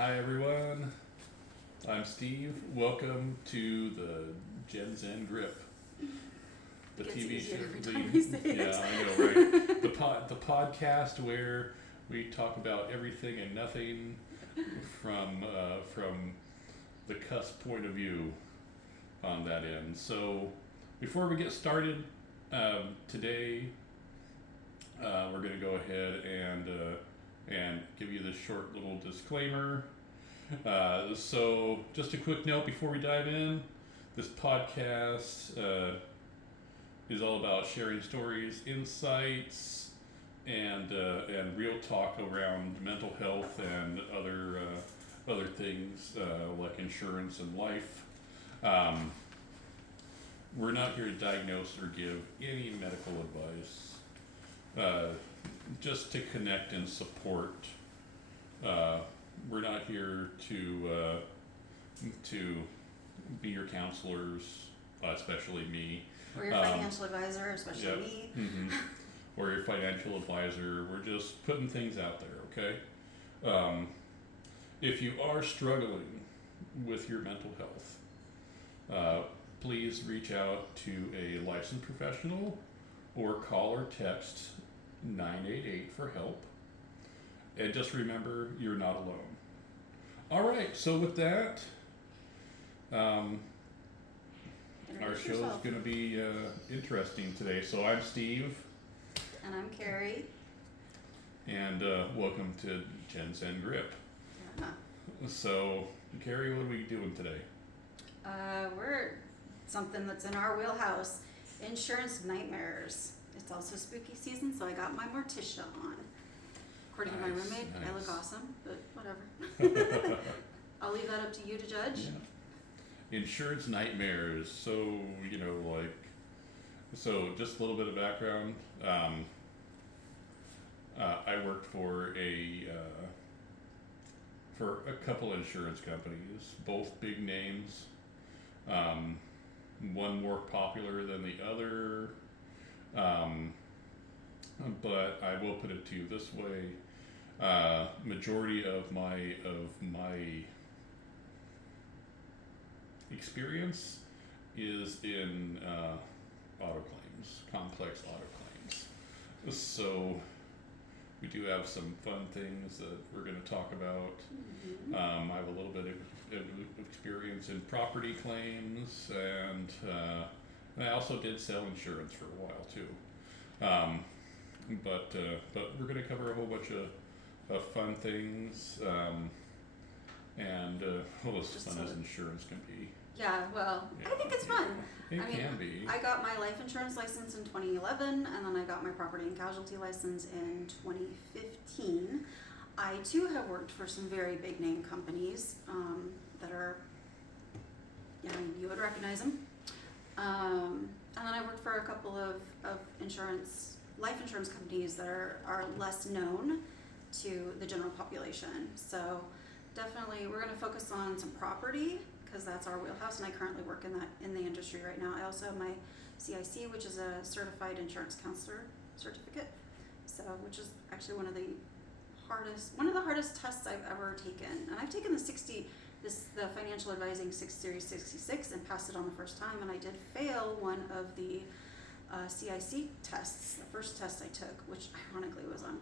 Hi everyone, I'm Steve. Welcome to the Gen-Xen Grip, the TV show. Yeah, I know, right? The podcast where we talk about everything and nothing from the cusp point of view on that end. So before we get started today, we're going to go ahead and give you this short little disclaimer. So just a quick note before we dive in, this podcast is all about sharing stories, insights, and real talk around mental health and other things like insurance and life. We're not here to diagnose or give any medical advice. Just to connect and support. We're not here to be your counselors, especially me. Or your financial advisor, especially me. Mm-hmm. Or your financial advisor. We're just putting things out there, okay? If you are struggling with your mental health, please reach out to a licensed professional or call or text 988 for help. And just remember, you're not alone. All right, so with that, our show is going to be interesting today. So I'm Steve. And I'm Kerrie. And welcome to Gen-Xen Grip. Yeah. So, Kerrie, what are we doing today? We're something that's in our wheelhouse, insurance nightmares. It's also spooky season, so I got my Morticia on. According to my roommate, I look awesome, but whatever. I'll leave that up to you to judge. Yeah. Insurance nightmares. So, just a little bit of background. I worked for a couple insurance companies, both big names. One more popular than the other. But I will put it to you this way: majority of my experience is in auto claims, complex auto claims. So we do have some fun things that we're going to talk about. Mm-hmm. I have a little bit of experience in property claims, and I also did sell insurance for a while too. But we're going to cover a whole bunch of fun things, and as fun as insurance can be. Yeah, well, yeah, I think it's fun. It can be. I got my life insurance license in 2011, and then I got my property and casualty license in 2015. I too have worked for some very big name companies that are, you would recognize them. And then I worked for a couple of life insurance companies that are less known to the general population. So definitely we're going to focus on some property because that's our wheelhouse, and I currently work in the industry right now. I also have my CIC, which is a certified insurance counselor certificate, which is actually one of the hardest tests I've ever taken. And I've taken the financial advising 6 Series 66 and passed it on the first time, and I did fail one of the CIC tests, the first test I took, which ironically was on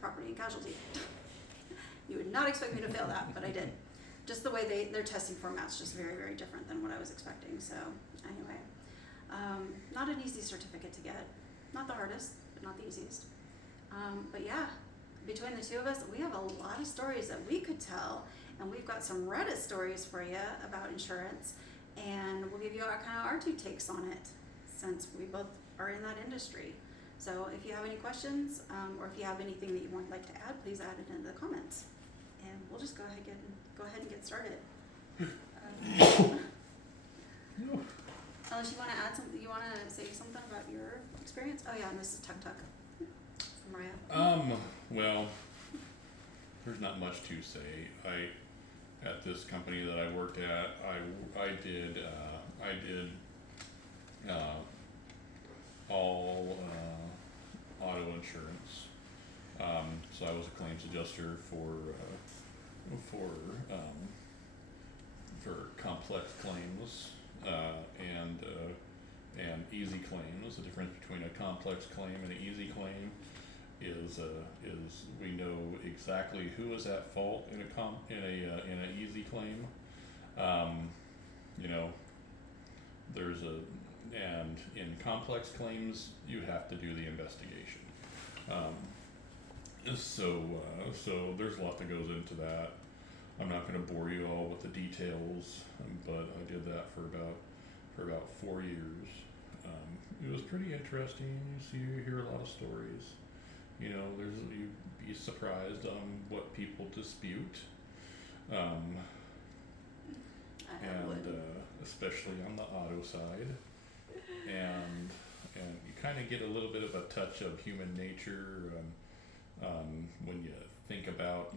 property and casualty. You would not expect me to fail that, but I did. Just the way their testing format's just very, very different than what I was expecting. So anyway, not an easy certificate to get. Not the hardest, but not the easiest. But yeah, between the two of us, we have a lot of stories that we could tell, and we've got some Reddit stories for you about insurance, and we'll give you our two takes on it, since we both are in that industry. So if you have any questions, or if you have anything that you would like to add, please add it in the comments, and we'll just go ahead and get started. Unless you want to add something, you want to say something about your experience? Oh yeah, and this is Tuk Tuk from Raya. Well, there's not much to say. At this company that I worked at, I did all auto insurance. So I was a claims adjuster for for complex claims and easy claims. The difference between a complex claim and an easy claim is we know exactly who is at fault in an easy claim. You know, and in complex claims you have to do the investigation. So there's a lot that goes into that. I'm not going to bore you all with the details, but I did that for about 4 years. It was pretty interesting. You hear a lot of stories. You know, you'd be surprised on what people dispute, and especially on the auto side, and you kind of get a little bit of a touch of human nature when you think about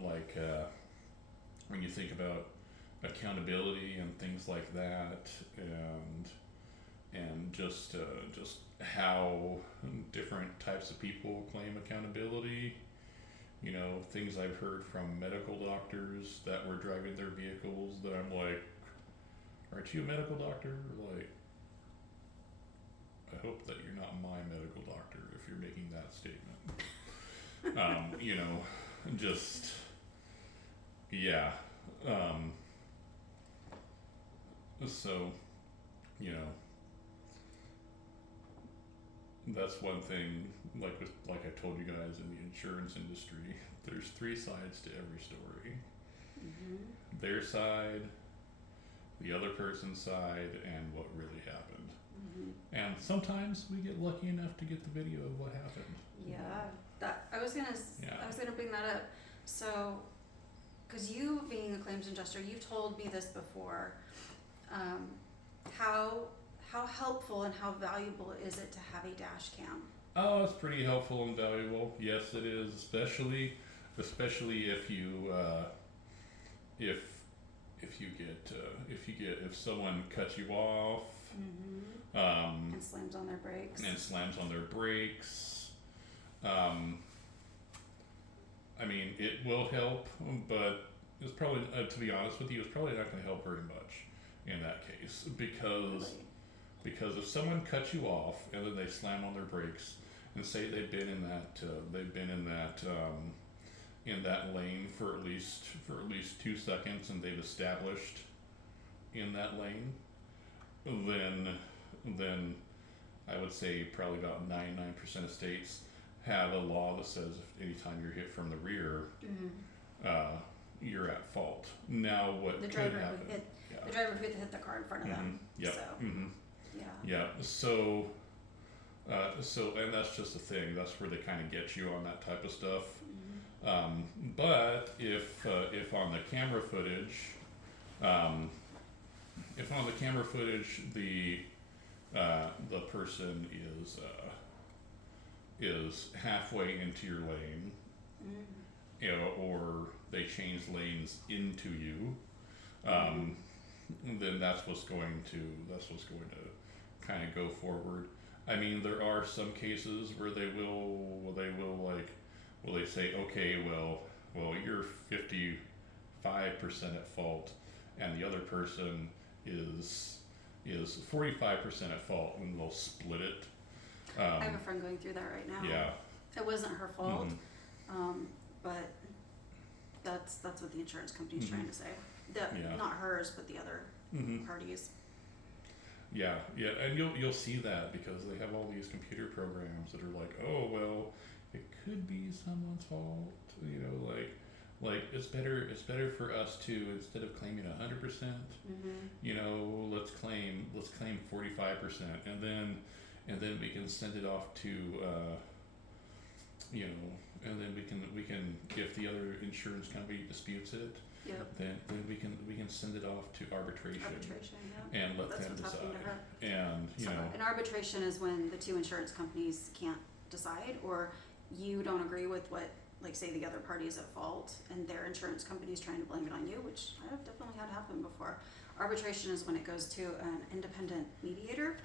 when you think about accountability and things like that, and just how different types of people claim accountability. You know, things I've heard from medical doctors that were driving their vehicles that I'm like, aren't you a medical doctor? Like, I hope that you're not my medical doctor if you're making that statement. You know, just, yeah. So, you know, that's one thing, like I told you guys, in the insurance industry, there's 3 sides to every story. Mm-hmm. Their side, the other person's side, and what really happened. Mm-hmm. And sometimes we get lucky enough to get the video of what happened. Yeah, I was gonna bring that up. So, because you being a claims adjuster, you've told me this before. How helpful and how valuable is it to have a dash cam? Oh, it's pretty helpful and valuable. Yes, it is, especially if you if someone cuts you off, mm-hmm. And slams on their brakes. I mean, it will help, but it's probably, to be honest with you, it's probably not going to help very much in that case, because if someone cuts you off and then they slam on their brakes and say they've been in that lane for at least 2 seconds and they've established in that lane, then I would say probably about 99% of states have a law that says if anytime you're hit from the rear, mm-hmm. You're at fault. Now what the could driver happen? The driver who hit the car in front of them. Yep. So, mm-hmm. Yeah. So and that's just the thing. That's where they kind of get you on that type of stuff. Mm-hmm. But if on the camera footage, the person is halfway into your lane, mm-hmm. you know, or they change lanes into you, then that's what's going to kind of go forward. I mean, there are some cases where they say, okay, well, you're 55% at fault, and the other person is 45% at fault, and they'll split it. I have a friend going through that right now. Yeah. It wasn't her fault, mm-hmm. But that's what the insurance company's mm-hmm. trying to say. Not hers, but the other mm-hmm. parties. Yeah, and you'll see that because they have all these computer programs that are like, oh well, it could be someone's fault. You know, like it's better for us to, instead of claiming 100%, mm-hmm. you know, let's claim 45%, and then we can send it off to you know, and then we can, if the other insurance company disputes it, yep. then we can send it off to arbitration. Yeah. And let them decide. And an arbitration is when the 2 insurance companies can't decide, or you don't agree with what, like, say the other party is at fault and their insurance company is trying to blame it on you, which I've definitely had happen before. Arbitration is when it goes to an independent mediator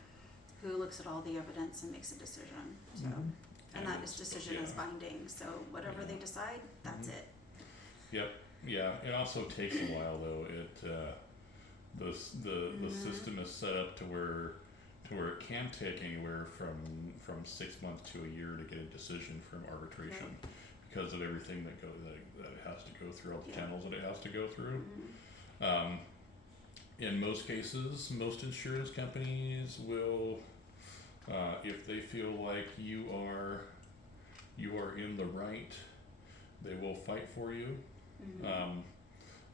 who looks at all the evidence and makes a decision. So, mm-hmm. and that decision is binding. So whatever they decide, that's mm-hmm. it. Yep. Yeah. It also takes a while though. the system is set up to where it can take anywhere from 6 months to a year to get a decision from arbitration because of everything that it has to go through, all the channels that it has to go through. In most cases, most insurance companies will, if they feel like you are in the right, they will fight for you.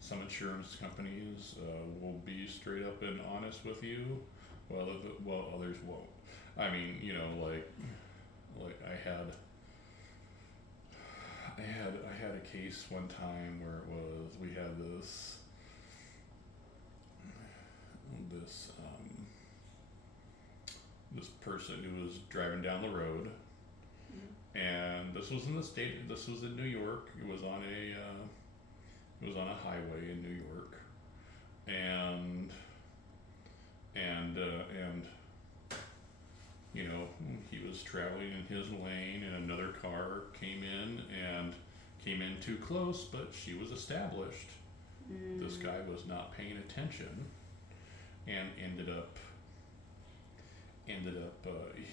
Some insurance companies will be straight up and honest with you, while others won't. I mean, you know, like I had a case one time where we had this person who was driving down the road, and this was in New York. It was on a highway in New York, and you know, he was traveling in his lane, and another car came in too close, but she was established. This guy was not paying attention and ended up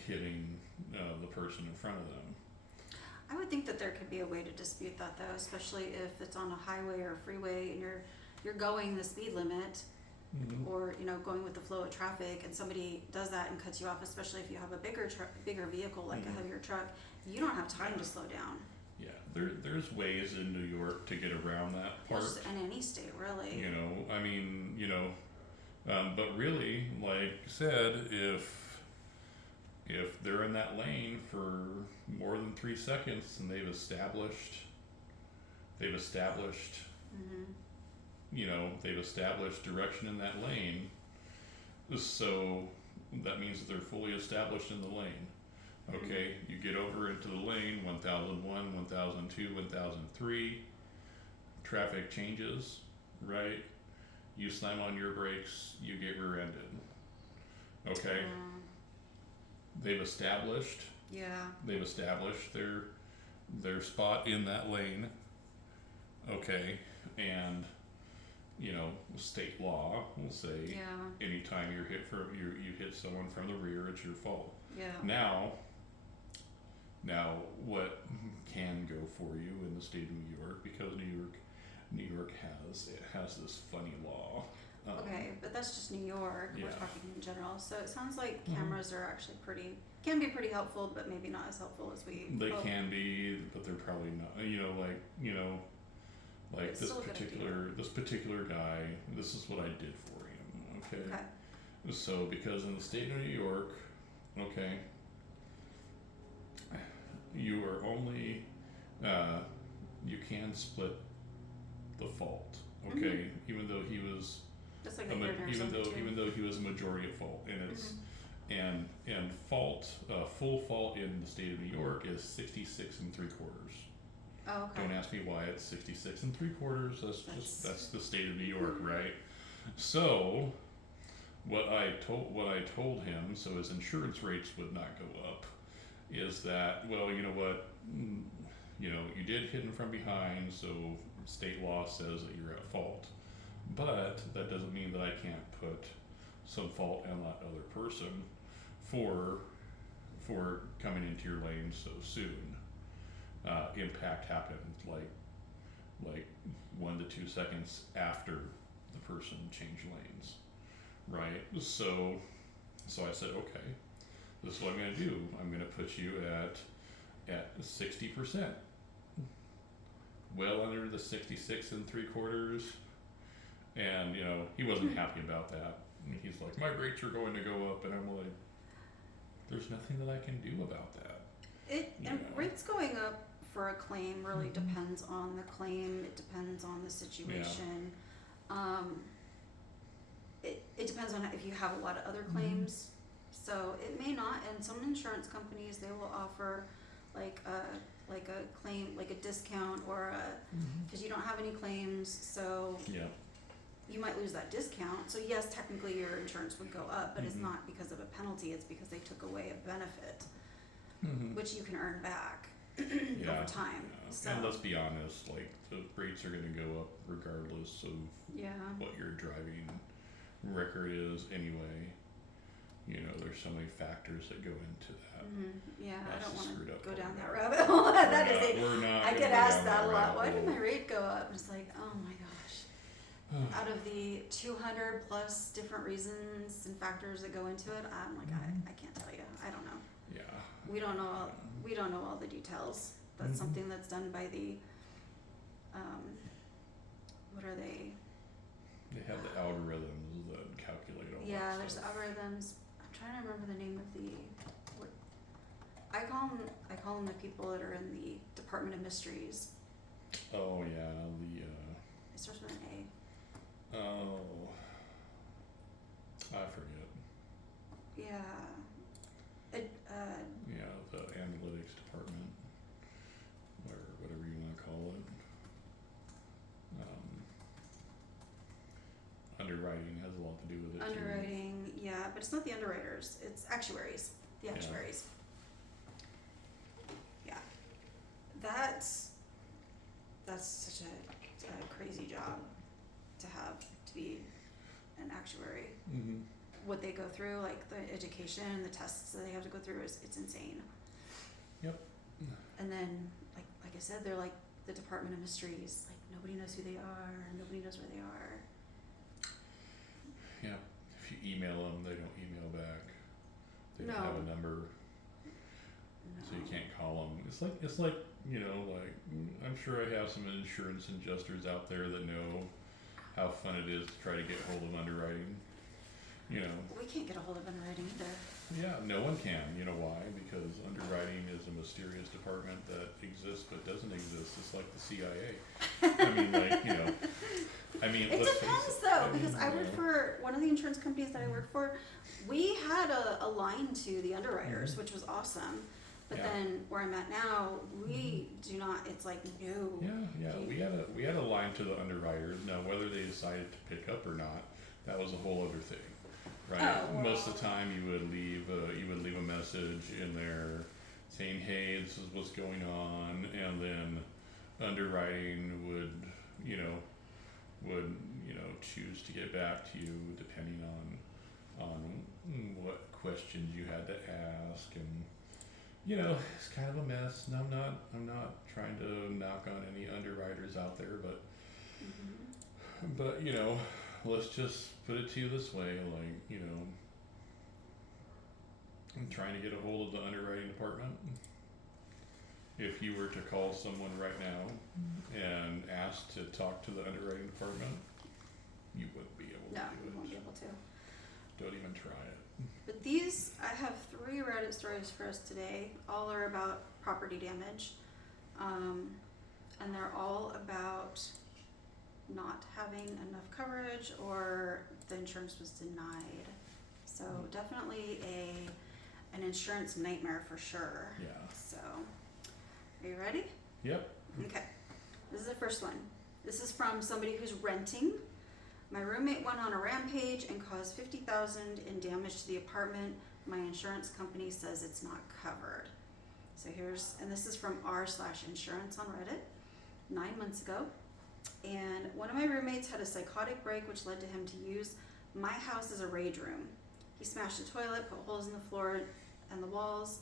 hitting the person in front of them. I would think that there could be a way to dispute that, though, especially if it's on a highway or a freeway and you're going the speed limit, or you know, going with the flow of traffic, and somebody does that and cuts you off, especially if you have a bigger vehicle like a heavier truck. You don't have time to slow down. Yeah, there's ways in New York to get around that part. Just in any state, really. You know, I mean, you know, but really, like you said, if they're in that lane for more than 3 seconds and they've established, you know, they've established direction in that lane, so that means that they're fully established in the lane. Okay, you get over into the lane, 1001, 1002, 1003, traffic changes, right? You slam on your brakes, you get rear-ended. Okay? They've established their spot in that lane. Okay, and you know, state law will say anytime you hit someone from the rear, it's your fault. Now what can go for you in the state of New York, because New York has this funny law. Okay, but that's just New York. We're talking in general. So it sounds like cameras are actually can be pretty helpful, but maybe not as helpful as we They hope. can be, but they're probably not. Like this particular guy, this is what I did for him. Okay. So because in the state of New York, okay, you are only you can split the fault. Okay, even though he was like even though he was a majority at fault, and it's and fault full fault in the state of New York is 66 3/4. Oh, okay. Don't ask me why it's 66 3/4. That's the state of New York, right? So what I told him, so his insurance rates would not go up, is that, well, you know what, you know, you did hit him from behind, so state law says that you're at fault, but that doesn't mean that I can't put some fault on that other person for coming into your lane so soon. Impact happened like 1 to 2 seconds after the person changed lanes, right? So I said, okay, this is what I'm going to do. I'm going to put you at 60%, well under the 66 3/4, and you know, he wasn't happy about that. And he's like, my rates are going to go up, and I'm like, there's nothing that I can do about that. And rates going up for a claim really depends on the claim. It depends on the situation. It depends on if you have a lot of other claims. So it may not. And some insurance companies, they will offer like a claim, like a discount, or because you don't have any claims, so you might lose that discount. So yes, technically your insurance would go up, but it's not because of a penalty. It's because they took away a benefit, which you can earn back over time. So. And let's be honest, like the rates are going to go up regardless of what you're driving record is anyway. You know, there's so many factors that go into that. Yeah, I That's don't want screwed to up go a down little that bit. rabbit hole. That is We're not I gonna get go asked down that a lot. rabbit Why did hole. my rate go up? It's like, oh my gosh. Out of the 200 plus different reasons and factors that go into it, I'm like, I can't tell you. I don't know. Yeah. We don't know all the details. That's something that's done by the what are they? They have the algorithms that calculate all that Yeah, there's stuff. algorithms. I'm trying to remember the name of the what I call them the people that are in the Department of Mysteries. Oh yeah, It starts with an oh, I forget. A. Yeah. It Yeah, the analytics department, or whatever you want to call it. Underwriting has a lot to do with it too. underwriting, yeah, but it's not the underwriters. It's actuaries. The Yeah. actuaries. Yeah. That's such a crazy job to have, to be an actuary. Mm-hmm. What they go through, like the education and the tests that they have to go through, it's insane. Yep. And then, like I said, they're like the Department of Mysteries. Like nobody knows who they are, nobody knows where they are. Yeah. If you email them, they don't email back. They don't No. have a number, No. so you can't call them. It's like you know, like I'm sure I have some insurance adjusters out there that know how fun it is to try to get hold of underwriting. You know. We can't get a hold of underwriting either. Yeah, no one can. You know why? Because underwriting is a mysterious department that exists but doesn't exist. It's like the CIA. I mean, like, you know, It let's face depends it. though, because I you worked know. for one of the insurance companies that I worked for. We had a line to the underwriters, which was awesome. But Yeah. then where I'm at now, we do not. It's like no. Yeah. We had a line to the underwriters. Now, whether they decided to pick up or not, that was a whole other thing, right? Oh, well. Most of the time, you would leave a message in there saying, "Hey, this is what's going on," and then underwriting would choose to get back to you depending on what questions you had to ask, and it's kind of a mess. And I'm not trying to knock on any underwriters out there, but let's just put it to you this way, like, I'm trying to get a hold of the underwriting department. If you were to call someone right now and ask to talk to the underwriting department, you wouldn't be able No, to you do won't be it. able to. Don't even try it. But these, I have 3 Reddit stories for us today. All are about property damage. And they're all about not having enough coverage or the insurance was denied. So definitely an insurance nightmare for sure. Yeah. So, are you ready? Yep. Okay. This is the first one. This is from somebody who's renting. My roommate went on a rampage and caused $50,000 in damage to the apartment. My insurance company says it's not covered. So and this is from r/insurance on Reddit 9 months ago. And one of my roommates had a psychotic break which led to him to use my house as a rage room. He smashed the toilet, put holes in the floor and the walls.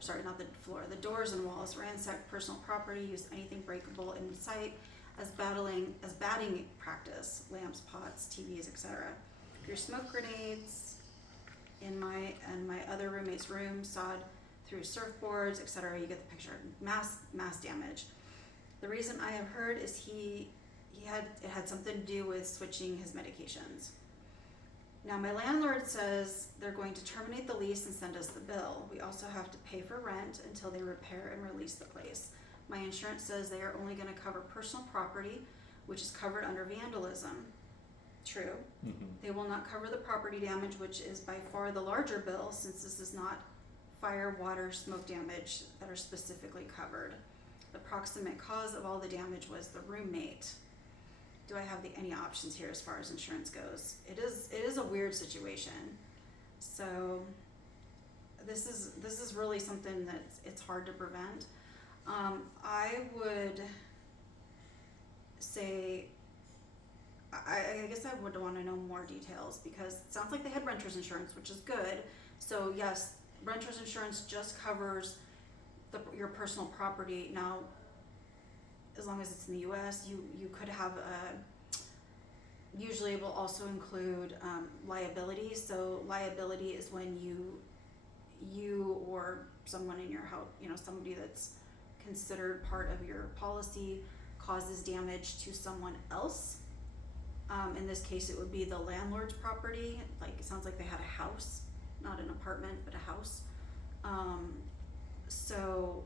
Sorry, not the floor, the doors and walls, ransacked personal property, used anything breakable in sight as batting practice, lamps, pots, TVs, etc. Your smoke grenades in my other roommate's room, sawed through surfboards, etc. You get the picture. Mass damage. The reason I have heard is it had something to do with switching his medications. Now my landlord says they're going to terminate the lease and send us the bill. We also have to pay for rent until they repair and release the place. My insurance says they are only going to cover personal property, which is covered under vandalism. True. Mm-hmm. They will not cover the property damage, which is by far the larger bill, since this is not fire, water, smoke damage that are specifically covered. The proximate cause of all the damage was the roommate. Do I have any options here as far as insurance goes? It is a weird situation. So this is really something that it's hard to prevent. I would say I guess I would want to know more details, because it sounds like they had renter's insurance, which is good. So yes, renter's insurance just covers your personal property. Now, as long as it's in the U.S., you could have usually it will also include liability. So liability is when you or someone in your house, somebody that's considered part of your policy, causes damage to someone else. In this case, it would be the landlord's property. Like, it sounds like they had a house, not an apartment, but a house. So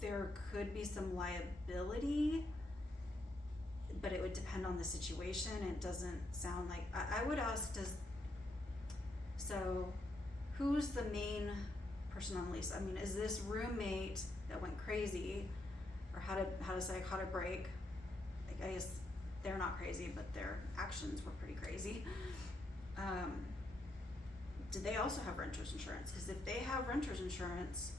there could be some liability, but it would depend on the situation. It doesn't sound like, I would ask, who's the main person on the lease? I mean, is this roommate that went crazy, or had a break? I guess they're not crazy, but their actions were pretty crazy. Did they also have renter's insurance? Because if they have renter's insurance,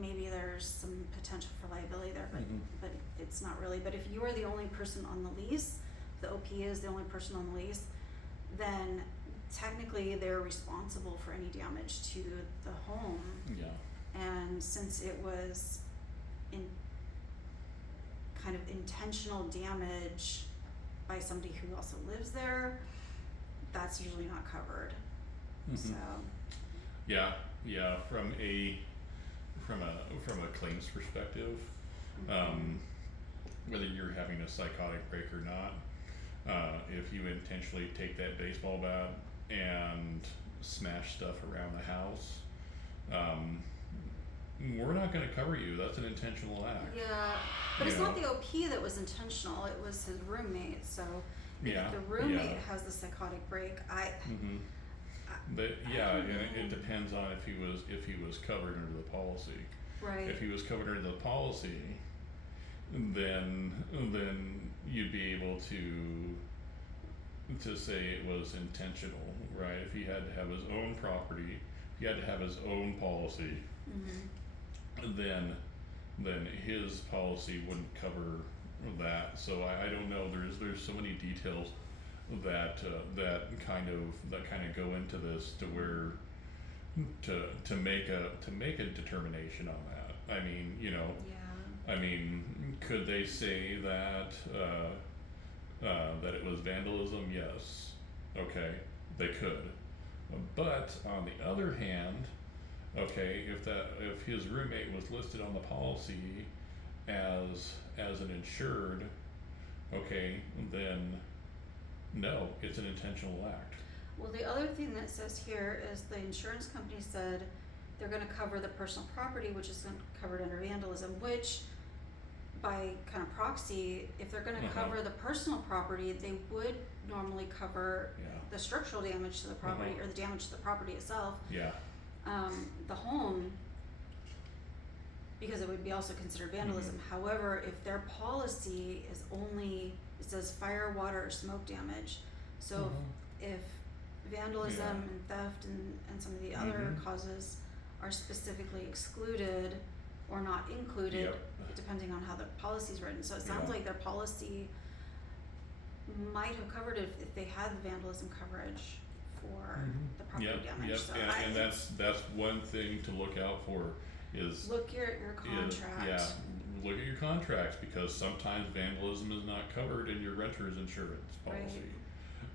maybe there's some potential for liability there, but it's not really. But if you are the only person on the lease, the OP is the only person on the lease, then technically they're responsible for any damage to the home. Yeah. And since it was kind of intentional damage by somebody who also lives there, that's usually not covered. So yeah, from a claims perspective, whether you're having a psychotic break or not, if you intentionally take that baseball bat and smash stuff around the house, we're not going to cover you. That's an intentional act. Yeah, but it's not the OP that was intentional. It was his roommate. So if the roommate has the psychotic break, But it depends on if he was covered under the policy. Right. If he was covered under the policy, then you'd be able to say it was intentional, right? If he had to have his own property, if he had to have his own policy, then his policy wouldn't cover that. So I don't know. There's so many details that kind of go into this to where to make a determination on that. I mean, I mean, could they say that that it was vandalism? Yes. Okay, they could. But on the other hand, okay, if his roommate was listed on the policy as an insured, okay, then no, it's an intentional act. Well, the other thing that says here is the insurance company said they're going to cover the personal property, which is covered under vandalism, which by kind of proxy, if they're going to cover the personal property, they would normally cover the structural damage to the property or the damage to the property itself. Yeah. The home, because it would be also considered vandalism. However, if their policy is only, it says fire, water, or smoke damage. So if vandalism and theft and some of the other causes are specifically excluded or not included, depending on how the policy is written. So it sounds like their policy might have covered it if they had vandalism coverage for the property damage. So and that's one thing to look out for is look your contract. Look at your contracts, because sometimes vandalism is not covered in your renter's insurance policy.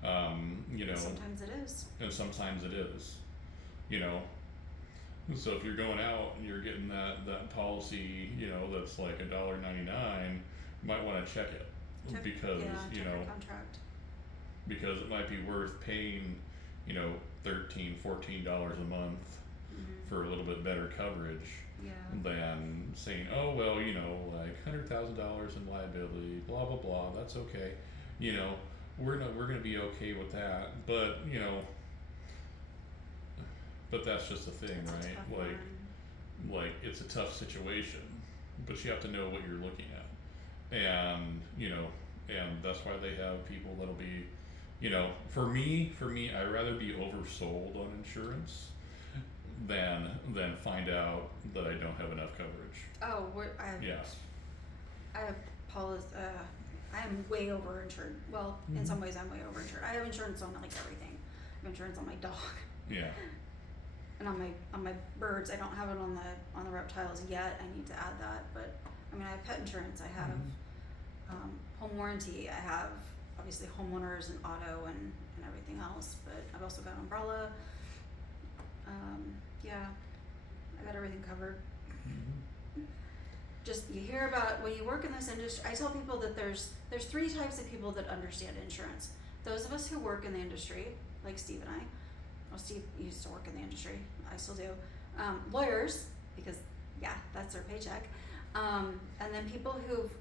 Right. Sometimes it is. And sometimes it is. So if you're going out and you're getting that policy, that's like $1.99, you might want to check it because check your contract. Because it might be worth paying, $13, $14 a month for a little bit better coverage than saying, oh well, like $100,000 in liability, blah blah blah. That's okay. We're gonna be okay with that, but but that's just the thing, right? Like it's a tough situation, but you have to know what you're looking at, and and that's why they have people that'll be, for me, I'd rather be oversold on insurance than find out that I don't have enough coverage. Oh, Yeah. I have I am way overinsured. Well, in some ways I'm way overinsured. I have insurance on like everything. I have insurance on my dog. Yeah. And on my birds. I don't have it on the reptiles yet. I need to add that. But I mean, I have pet insurance. I have home warranty. I have obviously homeowners and auto and everything else. But I've also got umbrella. Yeah, I got everything covered. Just you hear about when you work in this industry. I tell people that there's 3 types of people that understand insurance. Those of us who work in the industry, like Steve and I. Well, Steve used to work in the industry. I still do. Lawyers, because yeah, that's their paycheck. And then people who've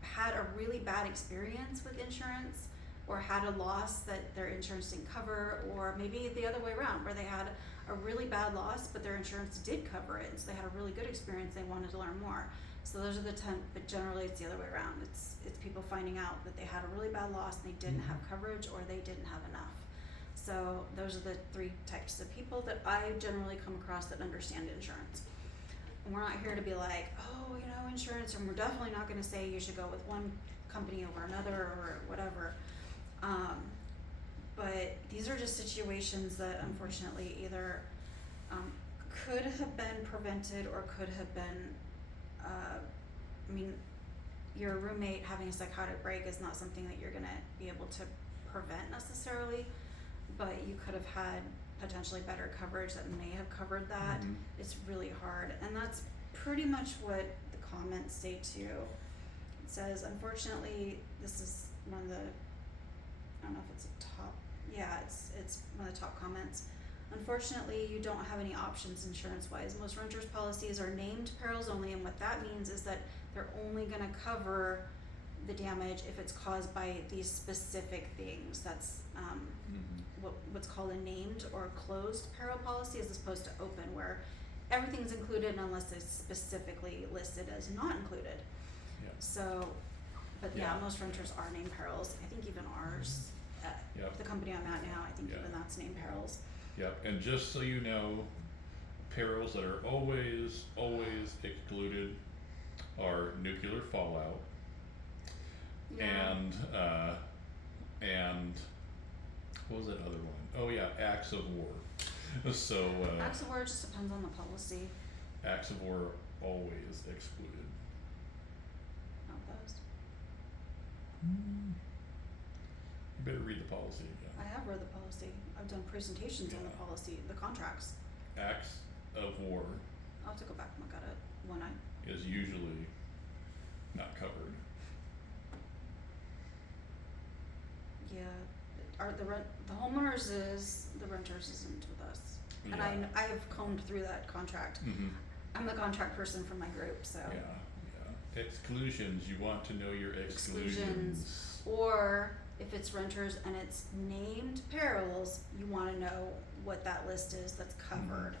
had a really bad experience with insurance, or had a loss that their insurance didn't cover, or maybe the other way around, where they had a really bad loss, but their insurance did cover it, and so they had a really good experience. They wanted to learn more. So those are the 10, but generally it's the other way around. It's people finding out that they had a really bad loss and they didn't have coverage, or they didn't have enough. So those are the 3 types of people that I generally come across that understand insurance. And we're not here to be like, oh, insurance, and we're definitely not going to say you should go with one company over another or whatever. But these are just situations that unfortunately either could have been prevented or could have been, I mean, your roommate having a psychotic break is not something that you're going to be able to prevent necessarily, but you could have had potentially better coverage that may have covered that. It's really hard, and that's pretty much what the comments say too. It says, unfortunately, this is one of the, I don't know if it's a top, yeah, it's one of the top comments. Unfortunately, you don't have any options insurance-wise. Most renters' policies are named perils only, and what that means is that they're only going to cover the damage if it's caused by these specific things. That's what's called a named or closed peril policy, as opposed to open, where everything's included unless it's specifically listed as not included. Yeah. So, but yeah, most renters are named perils. I think even ours, the company I'm at now, I think even that's named perils. Yep, and just so you know, perils that are always excluded are nuclear fallout, and what was that other one? Oh yeah, acts of war. So acts of war just depends on the policy. Acts of war always excluded. Not those. You better read the policy again. I have read the policy. I've done presentations on the policy, the contracts. Acts of war. I'll have to go back and look at it when I. Is usually not covered. Yeah, the homeowners is, the renters isn't with us. And I have combed through that contract. I'm the contract person for my group, so. Yeah. Exclusions, you want to know your exclusions. Or if it's renters and it's named perils, you want to know what that list is that's covered.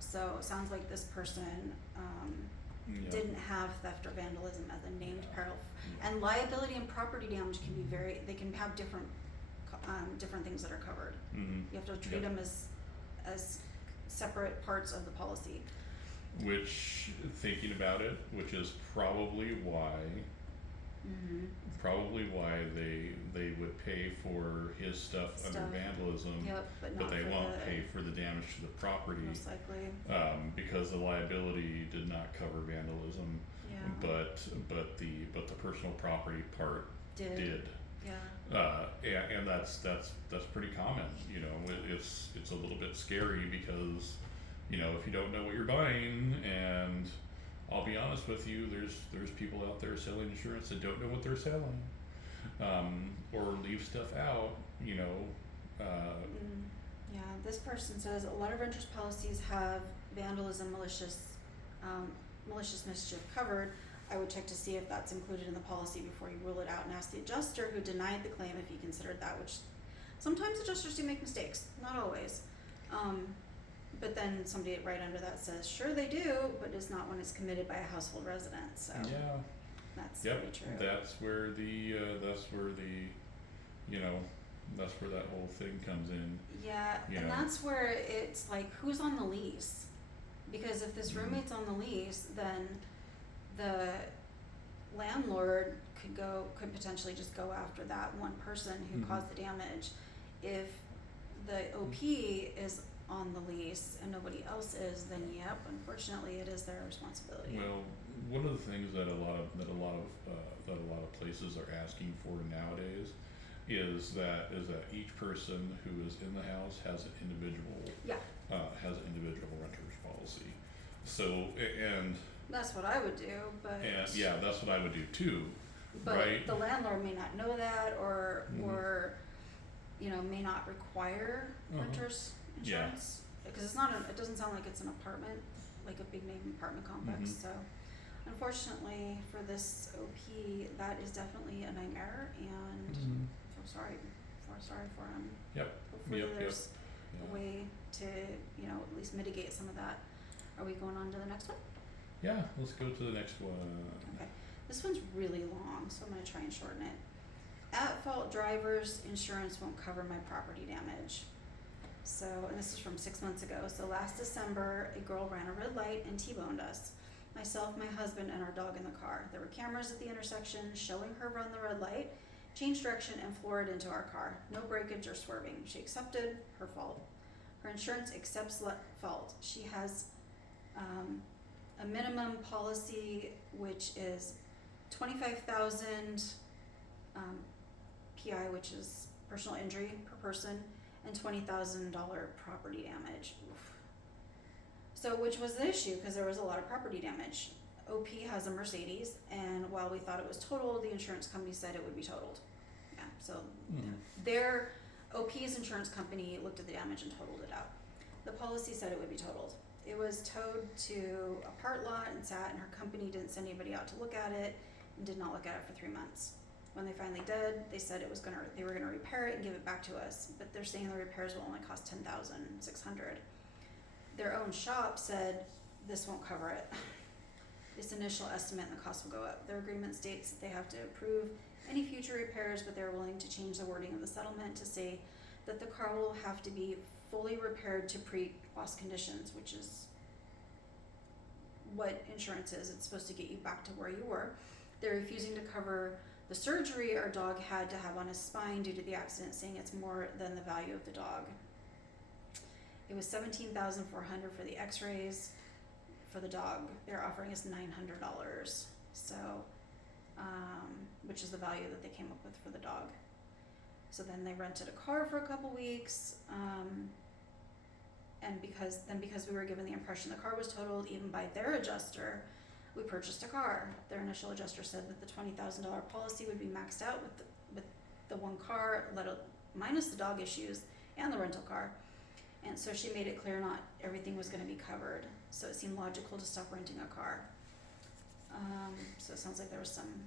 So it sounds like this person didn't have theft or vandalism as a named peril. And liability and property damage can be they can have different things that are covered. You have to treat them as separate parts of the policy. Which, thinking about it, which is probably why they would pay for his stuff under vandalism, but they won't pay for the damage to the property, most likely, because the liability did not cover vandalism, but the personal property part did. And that's pretty common. It's a little bit scary because if you don't know what you're buying, and I'll be honest with you, there's people out there selling insurance that don't know what they're selling, or leave stuff out. This person says a lot of renters' policies have vandalism, malicious mischief covered. I would check to see if that's included in the policy before you rule it out, and ask the adjuster who denied the claim if he considered that, which sometimes adjusters do make mistakes, not always. But then somebody right under that says, sure they do, but it's not when it's committed by a household resident, so that's pretty true. That's where the That's where that whole thing comes in. Yeah, You and know. that's where it's like, who's on the lease? Because if this roommate's on the lease, then the landlord could potentially just go after that one person who Mhm. caused the damage. If the OP is on the lease and nobody else is, then yep, unfortunately it is their responsibility. Well, one of the things that a lot of places are asking for nowadays is that each person who is in the house has an individual renter's policy. So and That's what I would do, but yeah, that's what I would do too. but right? the landlord may not know that, or Mhm. may not require renters insurance, because it doesn't sound like it's an apartment, like a big name apartment complex. Mhm. So unfortunately for this OP, that is definitely a nightmare, and sorry for him. Yep. Hopefully Yep. there's Yeah. a way to at least mitigate some of that. Are we going on to the next one? Yeah, let's go to the next one. Okay, this one's really long, so I'm going to try and shorten it. At fault drivers insurance won't cover my property damage. So, and this is from 6 months ago. So last December, a girl ran a red light and T-boned us. Myself, my husband, and our dog in the car. There were cameras at the intersection showing her run the red light, change direction, and floored into our car. No breakage or swerving. She accepted her fault. Her insurance accepts fault. She has a minimum policy, which is 25,000 PI, which is personal injury per person, and $20,000 property damage. Oof. So, which was the issue, because there was a lot of property damage. OP has a Mercedes, and while we thought it was totaled, the insurance company said it would be totaled. Yeah, so their OP's insurance company looked at the damage and totaled it out. The policy said it would be totaled. It was towed to a part lot and sat, and her company didn't send anybody out to look at it and did not look at it for 3 months. When they finally did, they said they were gonna repair it and give it back to us, but they're saying the repairs will only cost $10,600. Their own shop said this won't cover it. This initial estimate and the cost will go up. Their agreement states that they have to approve any future repairs, but they're willing to change the wording of the settlement to say that the car will have to be fully repaired to pre-loss conditions, which is what insurance is. It's supposed to get you back to where you were. They're refusing to cover the surgery our dog had to have on his spine due to the accident, saying it's more than the value of the dog. It was $17,400 for the x-rays for the dog. They're offering us $900, so which is the value that they came up with for the dog. So then they rented a car for a couple weeks, and because we were given the impression the car was totaled even by their adjuster, we purchased a car. Their initial adjuster said that the $20,000 policy would be maxed out with the one car, minus the dog issues and the rental car. And so she made it clear not everything was going to be covered. So it seemed logical to stop renting a car. So it sounds like there was some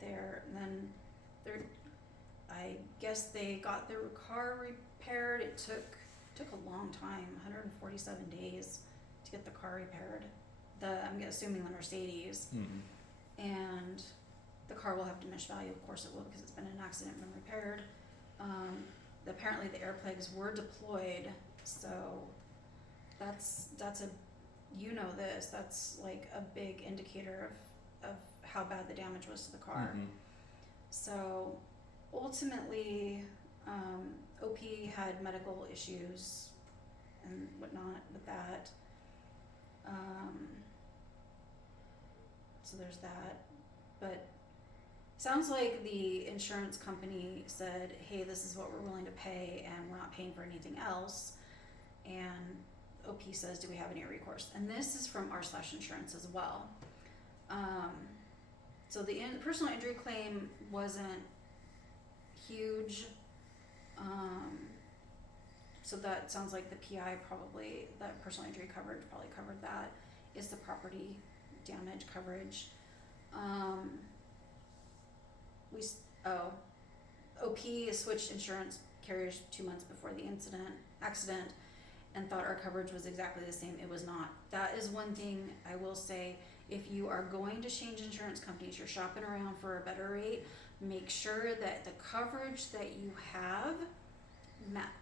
there. And then I guess they got their car repaired. It took a long time, 147 days to get the car repaired. I'm assuming the Mercedes. And the car will have diminished value, of course it will, because it's been an accident and been repaired. Apparently the air plugs were deployed, so that's that's like a big indicator of how bad the damage was to the car. So ultimately, OP had medical issues and whatnot with that. So there's that, but sounds like the insurance company said, hey, this is what we're willing to pay and we're not paying for anything else. And OP says, do we have any recourse? And this is from r/insurance as well. So the personal injury claim wasn't huge. So that sounds like the PI probably, that personal injury coverage probably covered that. Is the property damage coverage. OP switched insurance carriers 2 months before the accident and thought our coverage was exactly the same. It was not. That is one thing I will say. if you are going to change insurance companies, you're shopping around for a better rate, make sure that the coverage that you have,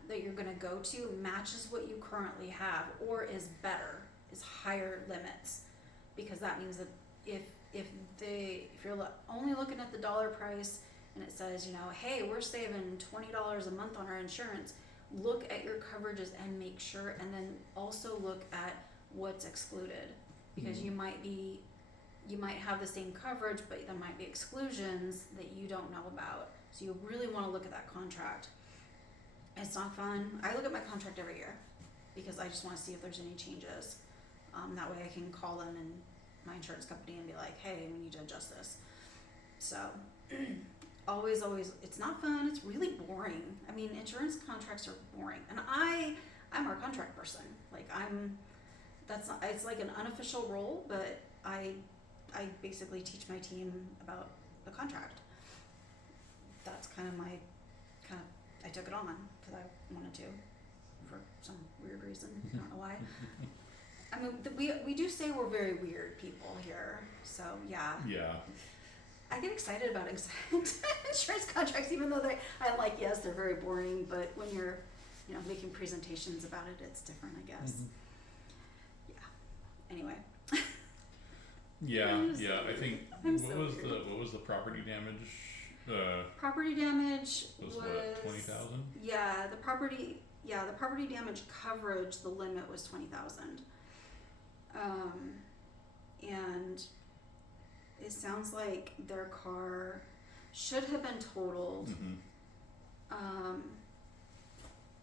that you're going to go to, matches what you currently have or is better, is higher limits, because that means that if you're only looking at the dollar price and it says, you know, hey, we're saving $20 a month on our insurance, look at your coverages and make sure, and then also look at what's excluded, because you might have the same coverage, but there might be exclusions that you don't know about. So you really want to look at that contract. It's not fun. I look at my contract every year because I just want to see if there's any changes. That way I can call them and my insurance company and be like, hey, we need to adjust this. So always, it's not fun. It's really boring. I mean, insurance contracts are boring. And I'm our contract person. Like it's like an unofficial role, but I basically teach my team about the contract. That's I took it on because I wanted to for some weird reason. I don't know why. I mean, we do say we're very weird people here, so yeah. Yeah. I get excited about insurance contracts, even though yes, they're very boring, but when you're, making presentations about it, it's different, I guess. Yeah. Anyway. Yeah. I think what was the property damage? Property damage was what, 20,000? Yeah, the property damage coverage, the limit was 20,000. And it sounds like their car should have been totaled.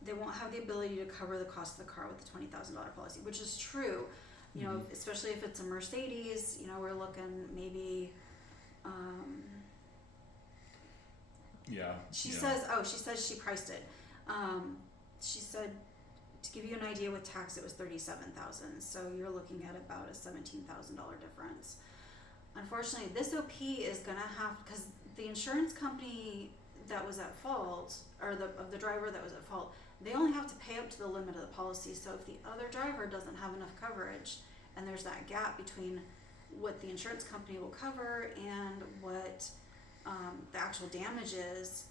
They won't have the ability to cover the cost of the car with the $20,000 policy, which is true. Especially if it's a Mercedes, we're looking maybe. She says she priced it. She said, to give you an idea, with tax it was $37,000, so you're looking at about a $17,000 difference. Unfortunately, this OP is gonna have, because the insurance company that was at fault, or the driver that was at fault, they only have to pay up to the limit of the policy. So if the other driver doesn't have enough coverage, and there's that gap between what the insurance company will cover and what the actual damage is,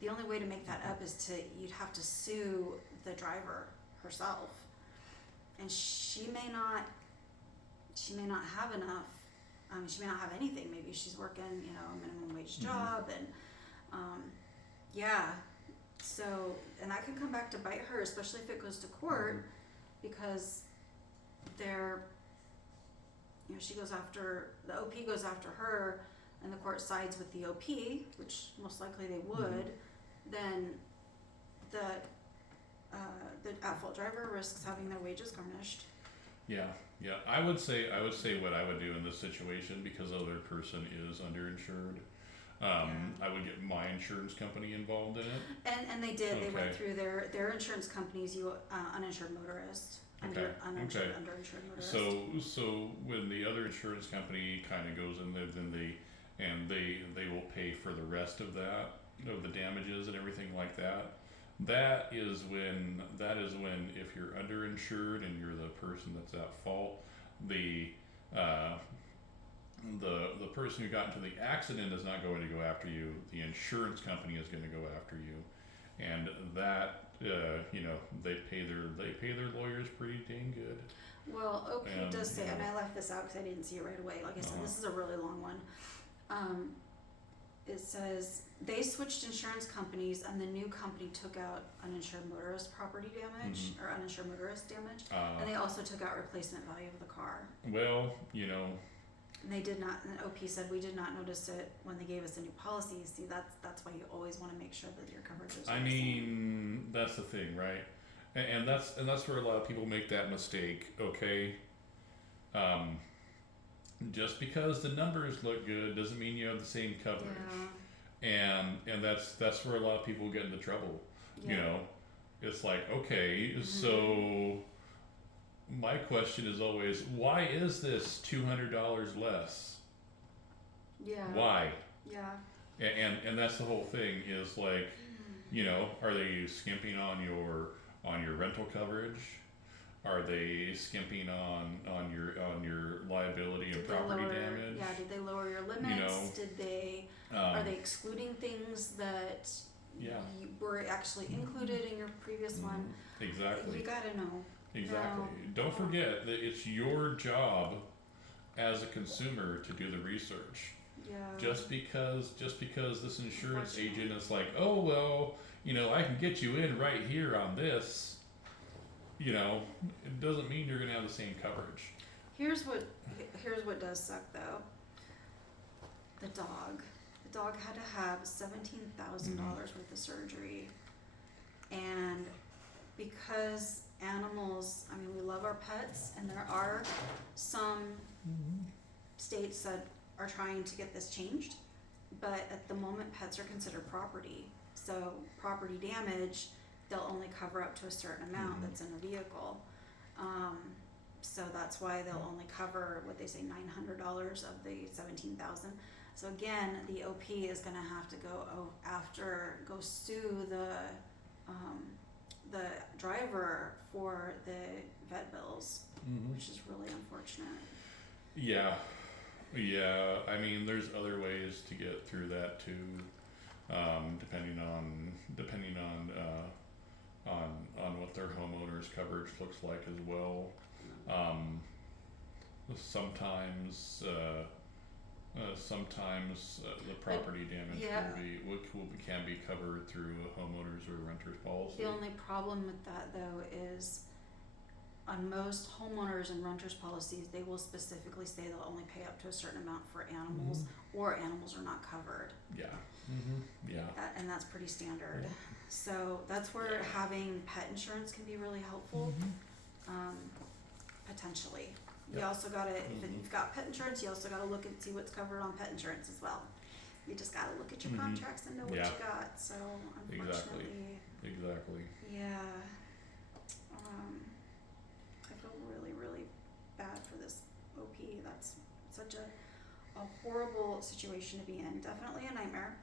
the only way to make that up is you'd have to sue the driver herself, and she may not have enough. She may not have anything. Maybe she's working, a minimum wage job, and so, and that can come back to bite her, especially if it goes to court, because she goes after, the OP goes after her, and the court sides with the OP, which most likely they would, then the at-fault driver risks having their wages garnished. Yeah. I would say what I would do in this situation, because the other person is underinsured. I would get my insurance company involved in it. And they did. Okay. They went through their insurance companies. Uninsured motorist. Underinsured motorist. So when the other insurance company kind of goes in there, then they will pay for the rest of that, of the damages and everything like that. That is when if you're underinsured and you're the person that's at fault, the person who got into the accident is not going to go after you. The insurance company is going to go after you, and that they pay their lawyers pretty dang good. Well, OP does say, and I left this out because I didn't see it right away. Like I said, this is a really long one. It says they switched insurance companies, and the new company took out uninsured motorist property damage or uninsured motorist damage, and they also took out replacement value of the car. Well, And they did not. And the OP said, we did not notice it when they gave us a new policy. See, that's why you always want to make sure that your coverage is. I mean, that's the thing, right? And that's where a lot of people make that mistake. Okay. Just because the numbers look good doesn't mean you have the same coverage. Yeah. And that's where a lot of people get into trouble. Yeah. It's like, okay, so my question is always, why is this $200 less? Yeah. Why? Yeah. And that's the whole thing, is like, are they skimping on your rental coverage? Are they skimping on your liability and Did they property lower, damage? yeah, did they lower your limits? You know, Did they, are they excluding things that yeah. were actually included in your previous one? Exactly. You gotta know. Exactly. Don't forget that it's your job as a consumer to do the research. Yeah. Just because this insurance agent is like, oh well, I can get you in right here on this, it doesn't mean you're gonna have the same coverage. Here's what does suck though. The dog had to have $17,000 worth of surgery, and because animals, I mean, we love our pets, and there are some states that are trying to get this changed, but at the moment pets are considered property. So property damage, they'll only cover up to a certain amount that's in a vehicle. So that's why they'll only cover what they say $900 of the $17,000. So again, the OP is going to have to go sue the driver for the vet bills, which is really unfortunate. Yeah. I mean, there's other ways to get through that too, depending on what their homeowners coverage looks like as well. Sometimes the property damage can be covered through a homeowners or renter's policy. The only problem with that though is on most homeowners and renters policies, they will specifically say they'll only pay up to a certain amount for animals, or animals are not covered. Yeah. And that's pretty standard. So that's where having pet insurance can be really helpful, potentially. You also gotta, if you've got pet insurance, you also gotta look and see what's covered on pet insurance as well. You just gotta look at your contracts and know what you got. So unfortunately, Exactly. yeah. I feel really, really bad for this OP. That's such a horrible situation to be in. Definitely a nightmare.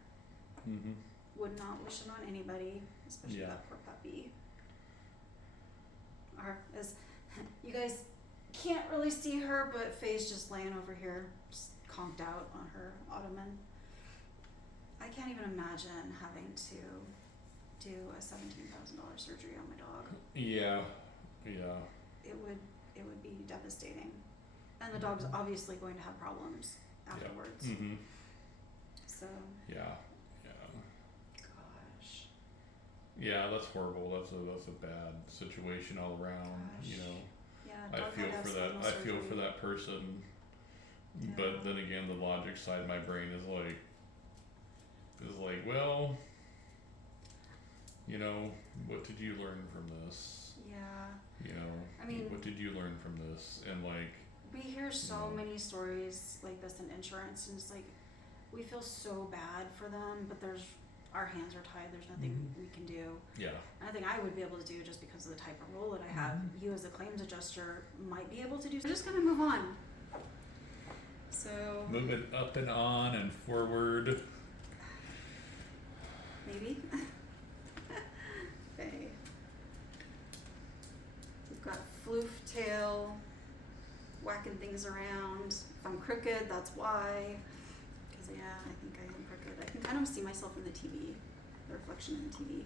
Would not wish it on anybody, especially that poor puppy. As you guys can't really see her, but Faye's just laying over here, just conked out on her ottoman. I can't even imagine having to do a $17,000 surgery on my dog. Yeah. It would be devastating, and the dog's obviously going to have problems afterwards. So. Yeah. Gosh. Yeah, that's horrible. That's a bad situation all around. Gosh. Yeah. I feel for that. I feel for that person. Yeah. But then again, the logic side of my brain is like, well, what did you learn from this? Yeah. I mean, what did you learn from this? And we hear so many stories like this in insurance, and it's like we feel so bad for them, but our hands are tied. There's nothing we can do. Yeah. Nothing I would be able to do just because of the type of role that I have. You as a claims adjuster might be able to do. We're just gonna move on. So. Moving up and on and forward. Maybe. Okay. We've got floof tail, whacking things around. If I'm crooked, that's why. Because I think I am crooked. I can kind of see myself in the TV, the reflection in the TV,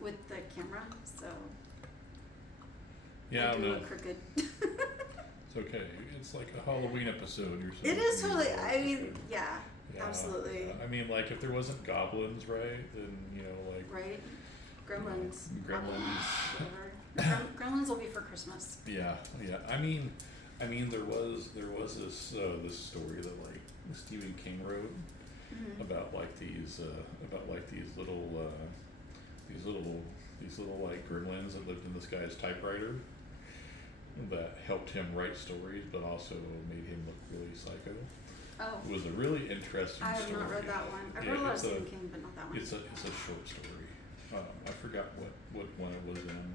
with the camera. So. Yeah, I do look crooked. It's okay. It's like a Halloween episode or something. It is totally. I mean, yeah. Absolutely. I mean, if there wasn't goblins, right? Then right. Gremlins. Gremlins. Gremlins will be for Christmas. Yeah. I mean, there was this story that Stephen King wrote about these little gremlins that lived in this guy's typewriter that helped him write stories, but also made him look really psycho. Oh. It was a really interesting story. I have not read that one. I've read a lot of Stephen King, but not that one. It's a short story. I forgot what one it was in.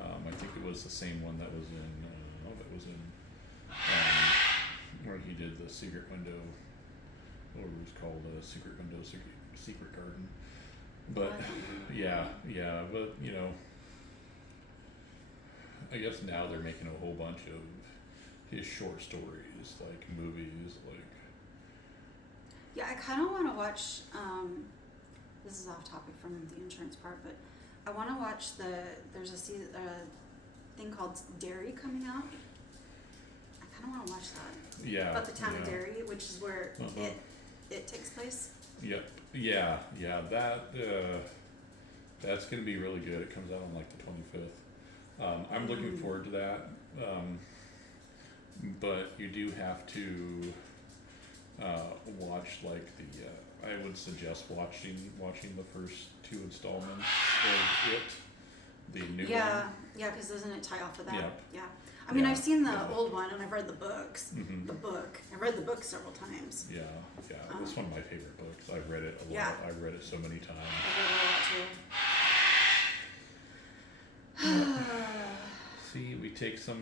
I think it was the same one that was in where he did the Secret Window, or it was called Secret Window, Secret Garden. But but I guess now they're making a whole bunch of his short stories, like movies, like. Yeah, I kind of want to watch. This is off topic from the insurance part, but I want to watch there's a thing called Derry coming out. I kind of want to watch that. Yeah. About the town of Derry, which is where it takes place. Yep. Yeah. That's gonna be really good. It comes out on like the 25th. I'm looking forward to that. But you do have to watch like the. I would suggest watching the first 2 installments of it, the new one. Yeah, because doesn't it tie off of that? Yep. Yeah. I mean, Yeah, I've seen the yeah. old one and I've read the books. Mhm. The book. I've read the book several times. Yeah. It's one of my favorite books. I've read it a lot. Yeah. I've read it so many times. I've read all that too. See, we take so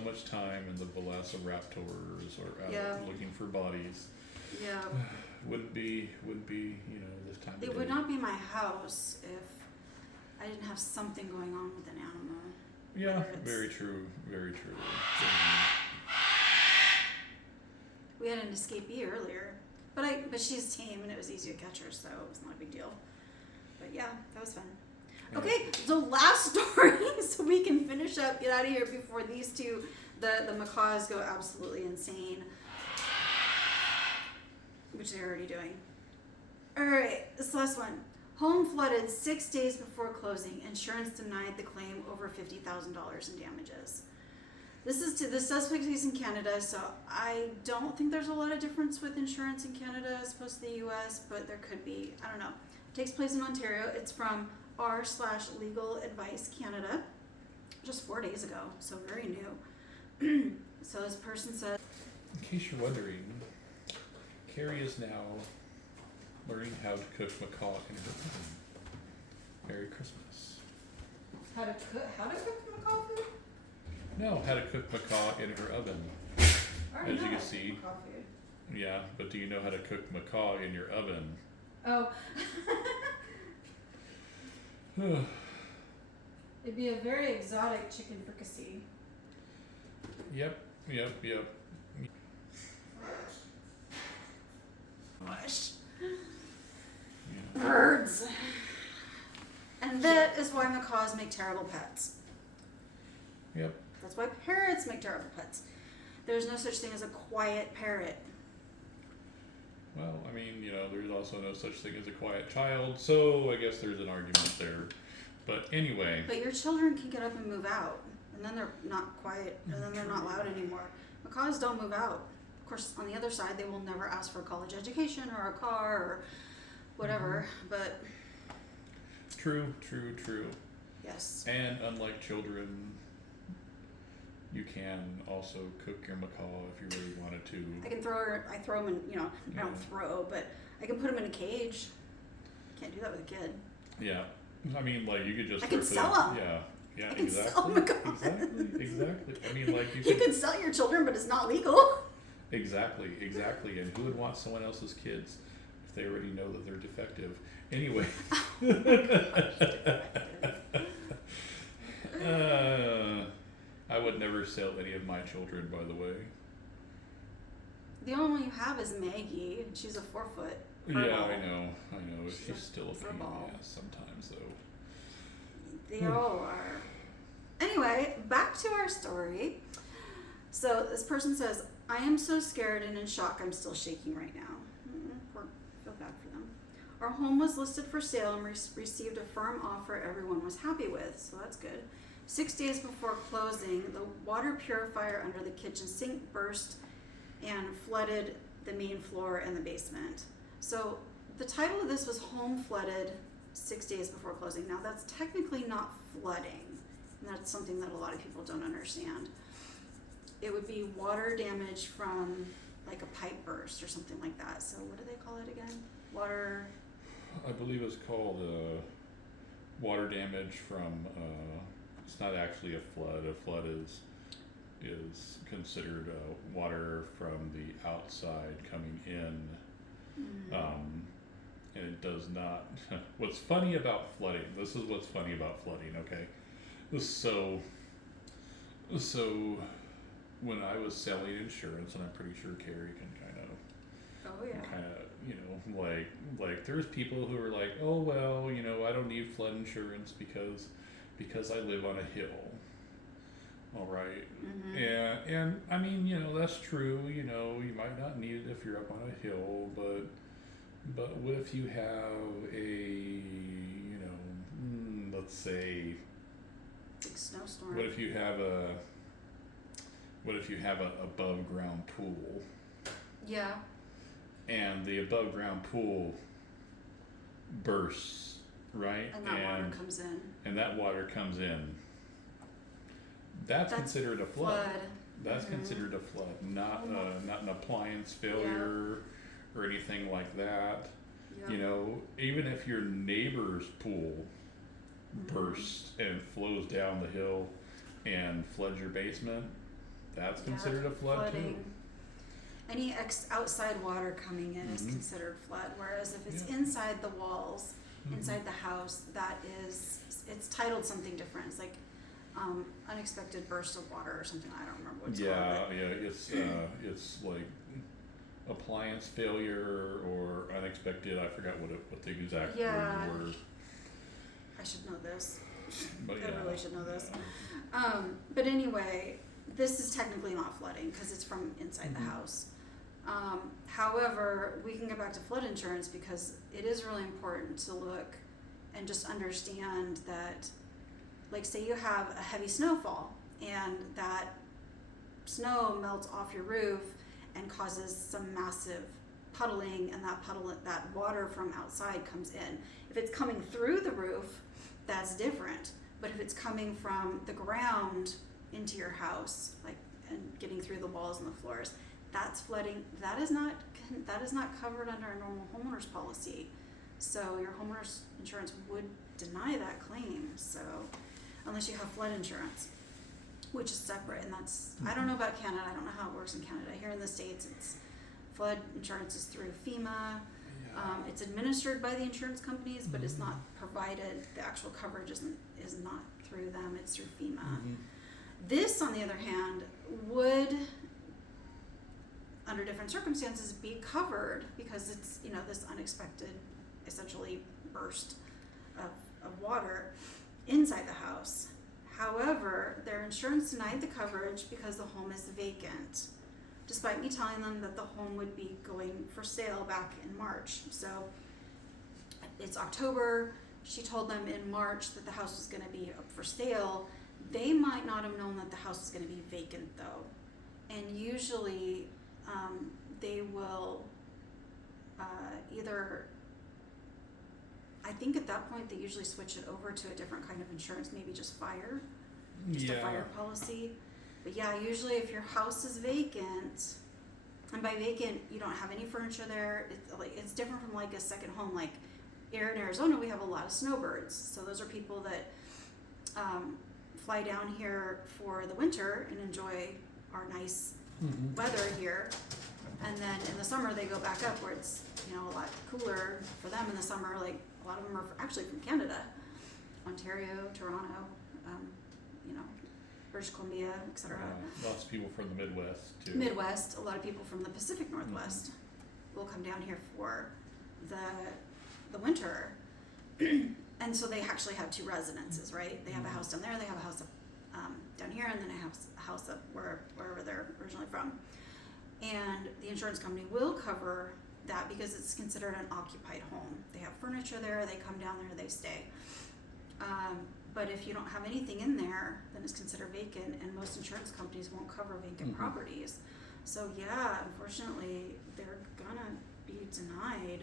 much time in the velociraptors or out Yeah. looking for bodies. Yeah. Wouldn't be this time of It day. would not be my house if I didn't have something going on with an animal. Yeah, whether it's- very true. We had an escapee earlier, but she's tame and it was easy to catch her, so it was not a big deal. But yeah, that was fun. Yeah. Okay, so last story, so we can finish up, get out of here before these two, the macaws go absolutely insane, which they're already doing. All right, this last one. Home flooded 6 days before closing. Insurance denied the claim over $50,000 in damages. The suspect is in Canada, so I don't think there's a lot of difference with insurance in Canada as opposed to the U.S., but there could be. I don't know. It takes place in Ontario. It's from r/Legal Advice Canada, just 4 days ago, so very new. So this person said, In case you're wondering, Kerrie is now learning how to cook macaw in her home. Merry Christmas. how to cook macaw food? No, how to cook macaw in her oven. As you can see. Macaw food. Yeah, but do you know how to cook macaw in your oven? Oh. It'd be a very exotic chicken fricassee. Yep. Gosh. Yeah. Birds. And that is why macaws make terrible pets. Yep. That's why parrots make terrible pets. There's no such thing as a quiet parrot. Well, I mean, there's also no such thing as a quiet child, so I guess there's an argument there. But anyway. But your children can get up and move out, and then they're not quiet, and then they're not loud anymore. Macaws don't move out. Of course, on the other side, they will never ask for a college education or a car or whatever, but... True. Yes. And unlike children, you can also cook your macaw if you really wanted to. I throw them in, I don't throw, but I can put them in a cage. Can't do that with a kid. Yeah. I mean, like, you could just... I can sell them. Yeah, I can exactly. sell macaws. Exactly. I mean, like, You can sell your children, but it's not legal. Exactly. And who would want someone else's kids if they already know that they're defective? Anyway. I would never sell any of my children, by the way. The only one you have is Maggie. She's a 4-foot. Yeah, I know. She's She's still a pain in the furball. ass sometimes, though. They all are. Anyway, back to our story. So this person says, I am so scared and in shock I'm still shaking right now. Feel bad for them. Our home was listed for sale and received a firm offer everyone was happy with, so that's good. 6 days before closing, the water purifier under the kitchen sink burst and flooded the main floor and the basement. So the title of this was Home Flooded 6 days before closing. Now that's technically not flooding, and that's something that a lot of people don't understand. It would be water damage from like a pipe burst or something like that. So what do they call it again? Water... I believe it's called water damage from... it's not actually a flood. A flood is considered water from the outside coming in. And it does not... What's funny about flooding... This is what's funny about flooding, okay? So... So when I was selling insurance, and I'm pretty sure Kerrie can Oh yeah. like there's people who are like, oh well, I don't need flood insurance because I live on a hill. All right. Mm-hmm. And I mean, that's true. You might not need it if you're up on a hill, but what if you have let's say, Big snowstorm. what if you have a above ground pool, Yeah. and the above ground pool bursts, right? And that water comes in. And that water comes in. That's considered a flood. That's considered a flood, not an appliance failure or anything like that. Yeah. Even if your neighbor's pool bursts and flows down the hill and floods your basement, that's considered a flood flooding. too. Any outside water coming in is considered flood, whereas if it's inside the walls, inside the house, it's titled something different. It's like unexpected burst of water or something. I don't remember what it's called. Yeah, it's like appliance failure or unexpected. I forgot what the exact word were. I should know this. But I really should know this. But anyway, this is technically not flooding because it's from inside the house. However, we can get back to flood insurance because it is really important to look and just understand that, like, say you have a heavy snowfall and that snow melts off your roof and causes some massive puddling, and that water from outside comes in. If it's coming through the roof, that's different. But if it's coming from the ground into your house, like, and getting through the walls and the floors, that's flooding. That is not covered under a normal homeowner's policy. So your homeowner's insurance would deny that claim. So unless you have flood insurance, which is separate, and that's I don't know about Canada. I don't know how it works in Canada. Here in the States, it's flood insurance is through FEMA. It's administered by the insurance companies, but it's not provided. The actual coverage is not through them. It's through FEMA. This, on the other hand, would, under different circumstances, be covered because it's this unexpected, essentially, burst of water inside the house. However, their insurance denied the coverage because the home is vacant, despite me telling them that the home would be going for sale back in March. So it's October. She told them in March that the house was going to be up for sale. They might not have known that the house was going to be vacant, though. And usually they will either, I think at that point they usually switch it over to a different kind of insurance, maybe just fire, a fire policy. But yeah, usually if your house is vacant, and by vacant you don't have any furniture there, it's different from like a second home. Like here in Arizona, we have a lot of snowbirds, so those are people that fly down here for the winter and enjoy our nice weather here, and then in the summer they go back up where it's a lot cooler for them in the summer. Like a lot of them are actually from Canada, Ontario, Toronto, British Columbia, etc. Lots of people from the Midwest too. Midwest, a lot of people from the Pacific Northwest will come down here for the winter. And so they actually have two residences, right? They have a house down there, they have a house up down here, and then a house up wherever they're originally from. And the insurance company will cover that because it's considered an occupied home. They have furniture there, they come down there, they stay. But if you don't have anything in there, then it's considered vacant, and most insurance companies won't cover vacant properties. So yeah, unfortunately, they're gonna be denied.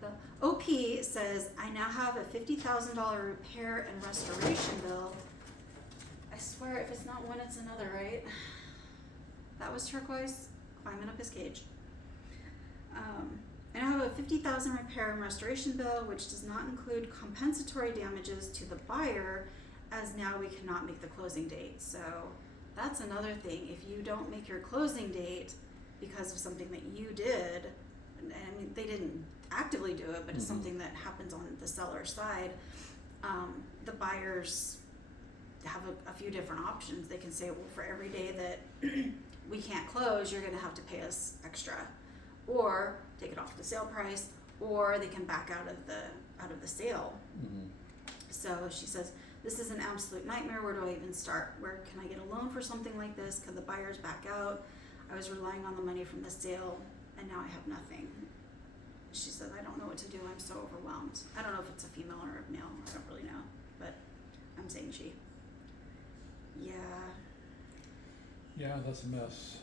The OP says, I now have a $50,000 repair and restoration bill. I swear, if it's not one, it's another, right? That was turquoise, climbing up his cage. I now have a $50,000 repair and restoration bill, which does not include compensatory damages to the buyer, as now we cannot make the closing date. So that's another thing. If you don't make your closing date because of something that you did, and I mean, they didn't actively do it, but it's something that happens on the seller's side, the buyer's have a few different options. They can say, well, for every day that we can't close, you're going to have to pay us extra, or take it off the sale price, or they can back out of the sale. Mm-hmm. So she says, this is an absolute nightmare. Where do I even start? Where can I get a loan for something like this? Could the buyers back out? I was relying on the money from the sale, and now I have nothing. She said, I don't know what to do. I'm so overwhelmed. I don't know if it's a female or a male. I don't really know, but I'm saying she. Yeah. Yeah, that's a mess.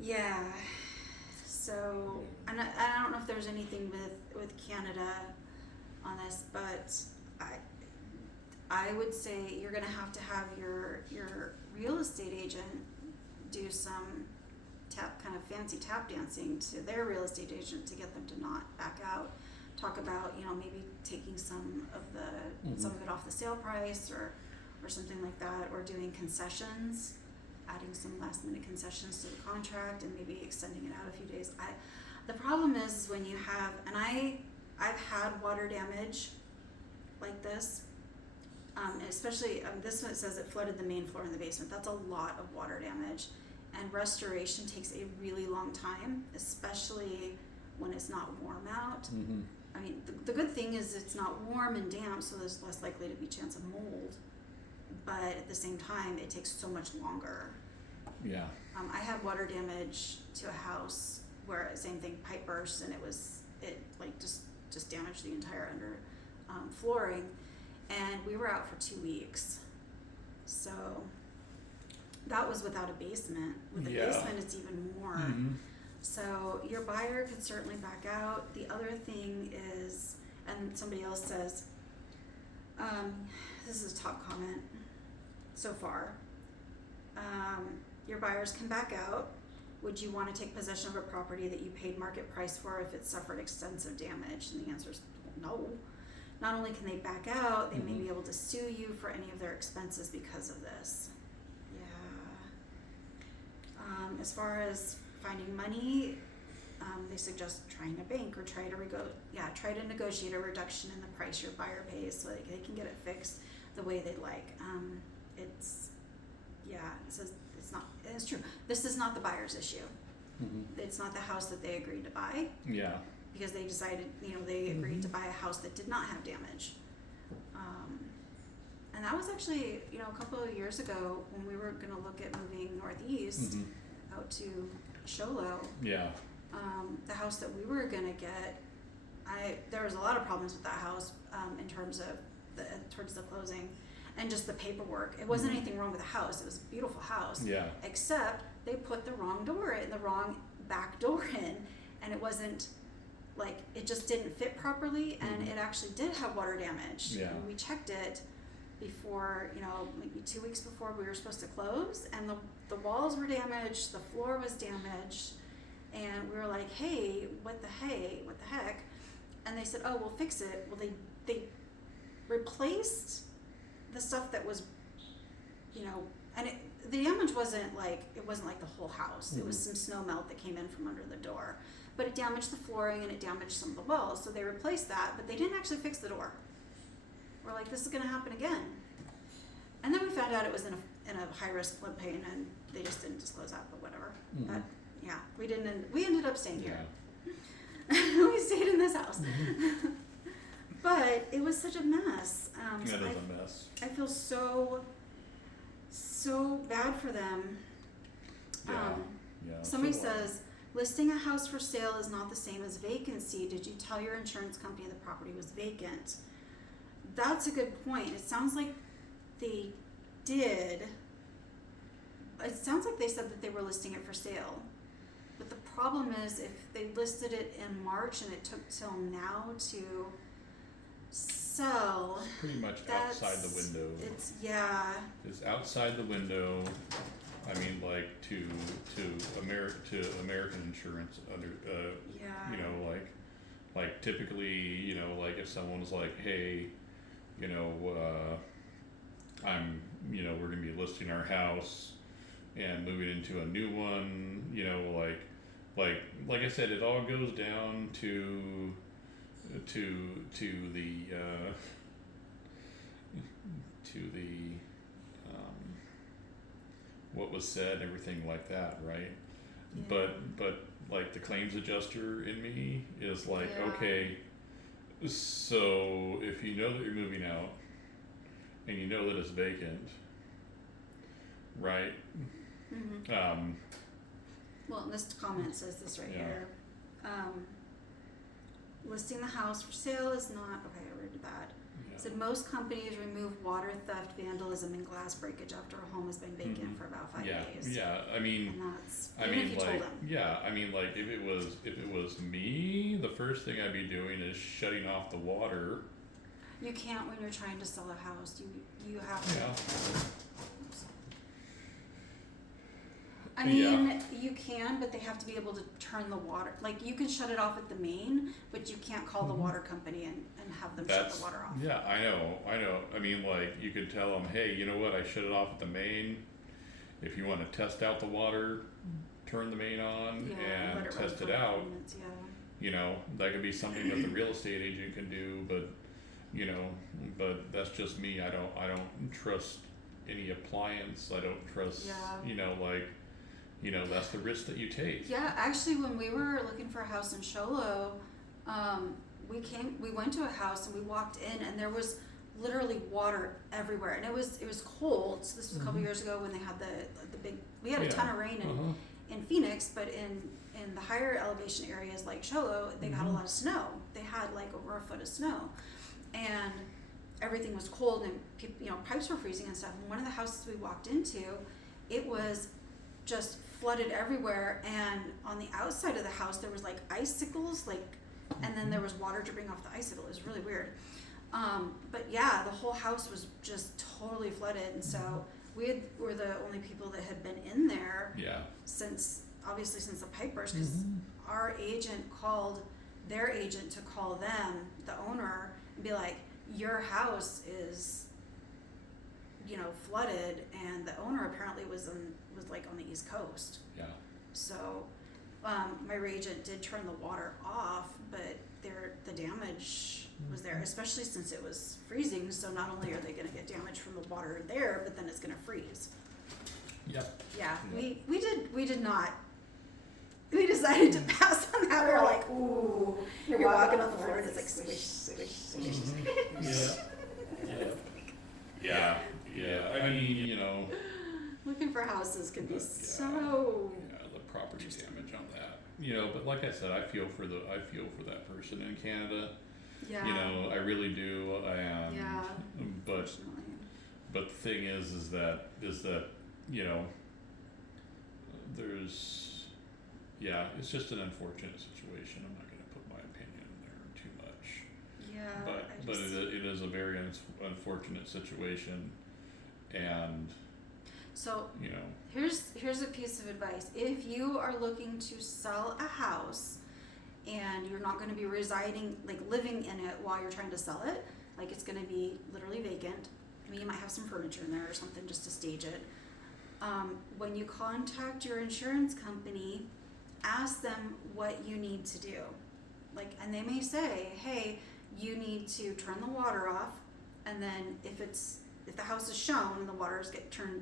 Yeah. So, and I don't know if there's anything with Canada on this, but I would say you're gonna have to have your real estate agent do some kind of fancy tap dancing to their real estate agent to get them to not back out. Talk about, maybe taking some of it off the sale price or something like that, or doing concessions, adding some last minute concessions to the contract and maybe extending it out a few days. The problem is when you have, and I've had water damage like this, especially this one says it flooded the main floor in the basement. That's a lot of water damage, and restoration takes a really long time, especially when it's not warm out. Mm-hmm. I mean, the good thing is it's not warm and damp, so there's less likely to be chance of mold, but at the same time it takes so much longer. Yeah. I had water damage to a house where same thing, pipe burst, and it just damaged the entire under flooring, and we were out for 2 weeks. So that was without a basement. With a basement, it's even more. Mm-hmm. So your buyer could certainly back out. The other thing is, and somebody else says, this is a top comment so far. Your buyers can back out. Would you want to take possession of a property that you paid market price for if it suffered extensive damage? And the answer is no. Not only can they back out, they may be able to sue you for any of their expenses because of this. Yeah. As far as finding money, they suggest trying a bank or try to negotiate a reduction in the price your buyer pays so they can get it fixed the way they'd like. It says it's true. This is not the buyer's issue. Mm-hmm. It's not the house that they agreed to buy. Yeah. Because they decided, they agreed to buy a house that did not have damage. And that was actually, a couple of years ago when we were going to look at moving northeast out to Sholo. Yeah. The house that we were going to get, there was a lot of problems with that house in terms of towards the closing and just the paperwork. It wasn't anything wrong with the house. It was a beautiful house. Yeah. Except they put the wrong back door in, and it wasn't, it just didn't fit properly, and it actually did have water damage. Yeah. And we checked it before, maybe 2 weeks before we were supposed to close, and the walls were damaged, the floor was damaged, and we were like, hey, what the heck? And they said, oh, we'll fix it. Well, they replaced the stuff that was, and the damage wasn't like the whole house. It was some snow melt that came in from under the door. But it damaged the flooring and it damaged some of the walls. So they replaced that, but they didn't actually fix the door. We're like, this is going to happen again. And then we found out it was in a high-risk floodplain, and they just didn't disclose that, but whatever. Mm-hmm. But yeah, we ended up staying here. Yeah. We stayed in this house. But it was such a mess. That is a mess. I feel so bad for them. Yeah. Somebody says, listing a house for sale is not the same as vacancy. Did you tell your insurance company the property was vacant? That's a good point. It sounds like they did. It sounds like they said that they were listing it for sale. But the problem is if they listed it in March and it took till now to sell. It's pretty much outside the window. It's outside the window. I mean, to American insurance under, like typically, if someone's like, hey, we're gonna be listing our house and moving into a new one, like I said, it all goes down to the to the what was said, everything like that, right? Yeah. But like the claims adjuster in me is like, Yeah. okay, so if you know that you're moving out and you know that it's vacant, right? Mm-hmm. Well, and this comment says this right Yeah. here. Listing the house for sale is not, okay, I read that. It said most companies remove water theft, vandalism, and glass breakage after a home has been vacant for about 5 days. Yeah, I mean, And that's, even if you told them. yeah, I mean, like, if it was me, the first thing I'd be doing is shutting off the water. You can't when you're trying to sell a house. You have to. Yeah. I mean, you can, but they have to be able to turn the water. Like, you can shut it off at the main, but you can't call the water company and have them shut the water off. Yeah, I know. I mean, like, you could tell them, hey, you know what, I shut it off at the main. If you want to test out the water, turn the main on and test it out. You know, that could be something that the real estate agent can do, but, you know, but that's just me. I don't trust any appliance. I don't trust, you know, like, you know, that's the risk that you take. Yeah, actually, when we were looking for a house in Show Low, we went to a house and we walked in and there was literally water everywhere, and it was cold. So this was a couple years ago when they had the big. We had a ton of rain in Phoenix, but in the higher elevation areas like Show Low, they got a lot of snow. They had like over a foot of snow, and everything was cold, and you know, pipes were freezing and stuff. And one of the houses we walked into, it was just flooded everywhere, and on the outside of the house there was like icicles, like, and then there was water dripping off the icicle. It was really weird. But yeah, the whole house was just totally flooded, and so were the only people that had been in there since the pipe burst, because our agent called their agent to call them, the owner, and be like, your house is, you know, flooded, and the owner apparently was like on the East Coast. Yeah. So my agent did turn the water off, but the damage was there, especially since it was freezing. So not only are they going to get damage from the water there, but then it's going to freeze. Yep. Yeah. We did not. We decided to pass on that. We were like, ooh, you're walking on the floor and it's like squish, squish, squish. Yeah. I mean, you know. Looking for houses can be so. Yeah, the property damage on that. You know, but like I said, I feel for that person in Canada. Yeah. You know, I really do. And but the thing is that you know, it's just an unfortunate situation. I'm not going to put my opinion in there too much. Yeah. But it is a very unfortunate situation, and so you know. Here's a piece of advice. If you are looking to sell a house and you're not going to be residing, like living in it while you're trying to sell it, like it's going to be literally vacant. I mean, you might have some furniture in there or something just to stage it. When you contact your insurance company, ask them what you need to do. Like, and they may say, hey, you need to turn the water off, and then if the house is shown and the water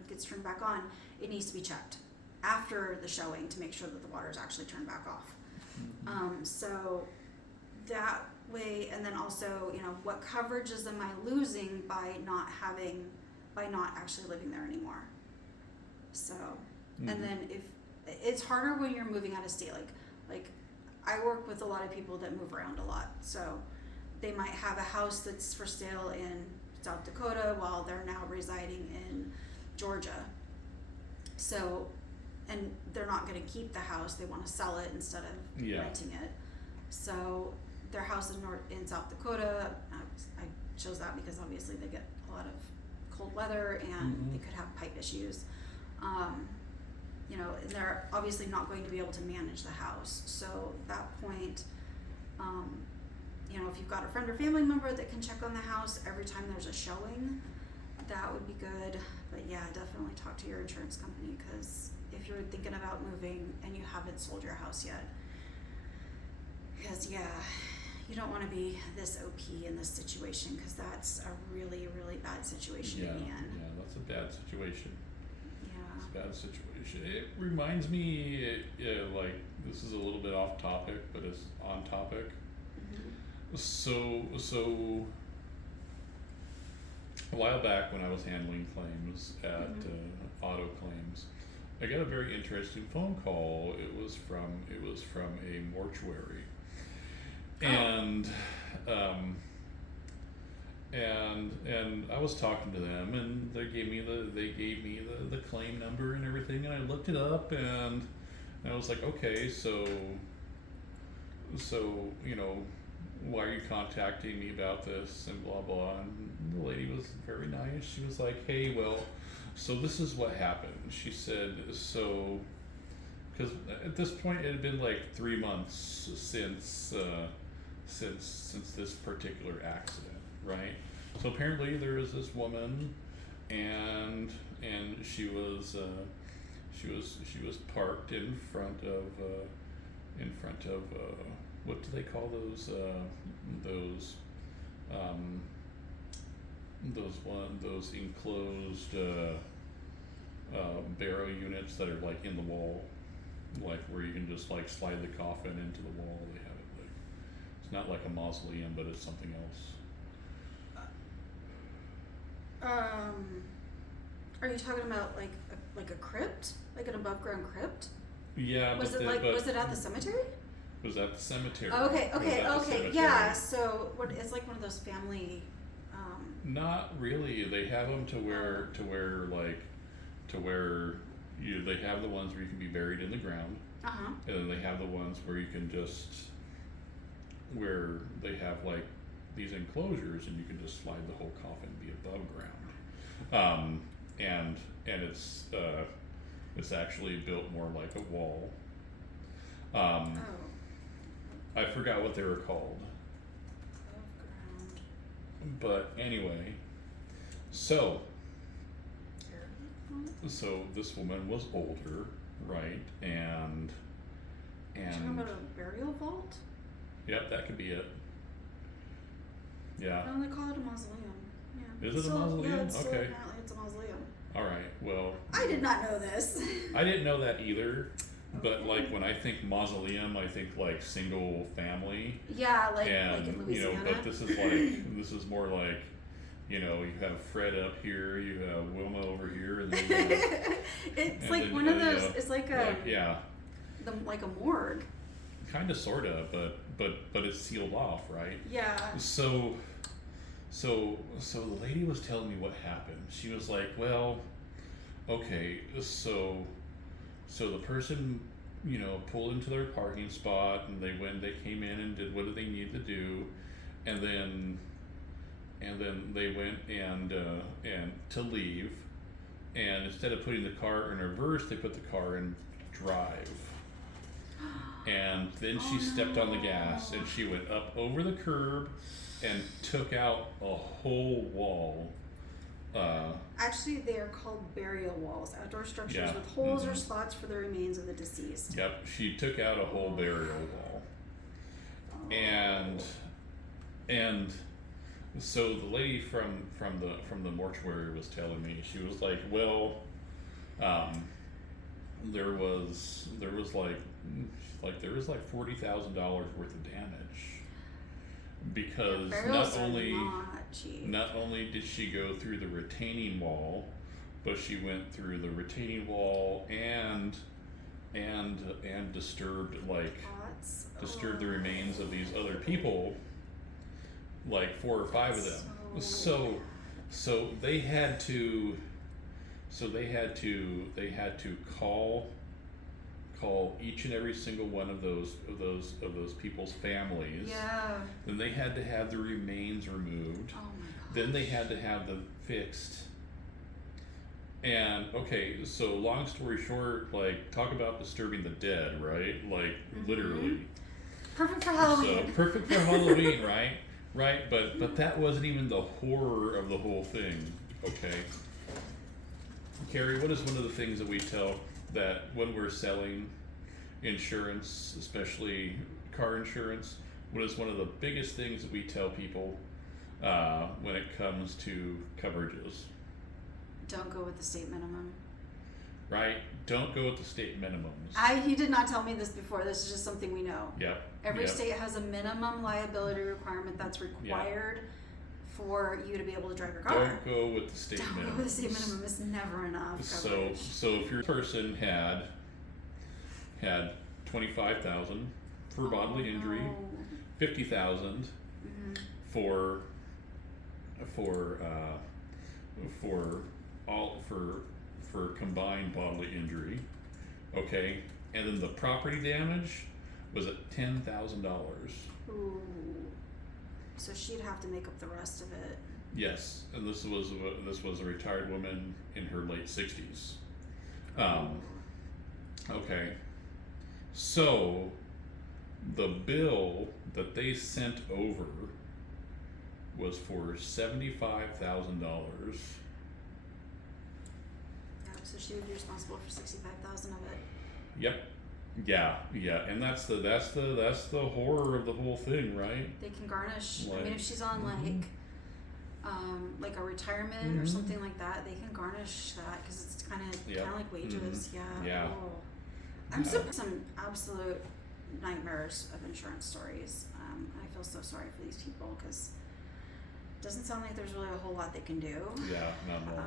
gets turned back on, it needs to be checked after the showing to make sure that the water is actually turned back off. So that way, and then also, you know, what coverages am I losing by not actually living there anymore? So, and then if it's harder when you're moving out of state, like I work with a lot of people that move around a lot, so they might have a house that's for sale in South Dakota while they're now residing in Georgia. So, and they're not going to keep the house; they want to sell it instead of renting it. So, their house in South Dakota. I chose that because obviously they get a lot of cold weather and they could have pipe issues. You know, and they're obviously not going to be able to manage the house. So at that point, you know, if you've got a friend or family member that can check on the house every time there's a showing, that would be good. But yeah, definitely talk to your insurance company, because if you're thinking about moving and you haven't sold your house yet, because you don't want to be this OP in this situation, because that's a really, really bad situation to be in. Yeah, that's a bad situation. Yeah. It's a bad situation. It reminds me, like, this is a little bit off topic, but it's on topic. Mm-hmm. So a while back when I was handling claims at auto claims, I got a very interesting phone call. It was from a mortuary, and I was talking to them, and they gave me the claim number and everything, and I looked it up, and I was like, okay, so you know, why are you contacting me about this, and blah blah. And the lady was very nice. She was like, hey, well, so this is what happened. She said, so, because at this point it had been like 3 months since this particular accident, right? So apparently there was this woman, and she was parked in front of what do they call those enclosed barrow units that are like in the wall, like where you can just like slide the coffin into the wall. They have it like, it's not like a mausoleum, but it's something else. Are you talking about like a crypt, like an above ground crypt? Yeah. Was it at the cemetery? It was at the cemetery. Okay. Yeah. So it's like one of those family. Not really. They have them to where they have the ones where you can be buried in the ground, and then they have the ones where you can where they have like these enclosures, and you can just slide the whole coffin and be above ground, and it's actually built more like a wall. I forgot what they were called. But anyway, so this woman was older, right? And you're talking about a burial vault? Yep, that could be it. Yeah. No, they call it a mausoleum. Yeah. Is it a mausoleum? Yeah, it's okay. Apparently it's a mausoleum. All right. Well. I did not know this. I didn't know that either. But like when I think mausoleum, I think like single family. Yeah, like in Louisiana. You know, but this is more like, you know, you have Fred up here, you have Wilma over here, and then it's like one of those. It's like a like a morgue. Kind of, sorta, but it's sealed off, right? Yeah. So the lady was telling me what happened. She was like, well, okay, so the person, you know, pulled into their parking spot, and they came in and did what they needed to do, and then they went and to leave, and instead of putting the car in reverse, they put the car in drive, and then she stepped on the gas, and she went up over the curb and took out a whole wall. Actually, they are called burial walls, outdoor structures with holes or slots for the remains of the deceased. Yep, she took out a whole burial wall, and so the lady from the mortuary was telling me, she was like, well, there was like $40,000 worth of damage, because not only did she go through the retaining wall, but she went through the retaining wall and disturbed the remains of these other people, like 4 or 5 of them. So they had to call each and every single one of those people's families. Yeah. Then they had to have the remains removed. Oh my gosh. Then they had to have them fixed. And okay, so long story short, like, talk about disturbing the dead, right? Like, literally. Perfect for Halloween. So perfect for Halloween, right? Right, but that wasn't even the horror of the whole thing. Okay. Kerrie, what is one of the things that we tell that when we're selling insurance, especially car insurance, what is one of the biggest things that we tell people when it comes to coverages? Don't go with the state minimum. Right? Don't go with the state minimums. He did not tell me this before. This is just something we know. Yep. Every state has a minimum liability requirement that's required for you to be able to drive your car. Don't go with the state minimum. Don't go with the state minimum. It's never enough coverage. So if your person had 25,000 for bodily injury, 50,000 for combined bodily injury, okay, and then the property damage was at $10,000. Ooh. So she'd have to make up the rest of it. Yes, and this was a retired woman in her late 60s. Okay, so the bill that they sent over was for $75,000. So she would be responsible for 65,000 of it. Yep. Yeah, and that's the horror of the whole thing, right? They can garnish. Like, I mean, if she's on like a retirement or something like that, they can garnish that because it's kind of like wages. Yeah. Oh. I'm some absolute nightmares of insurance stories. I feel so sorry for these people because it doesn't sound like there's really a whole lot they can do. Yeah, not more.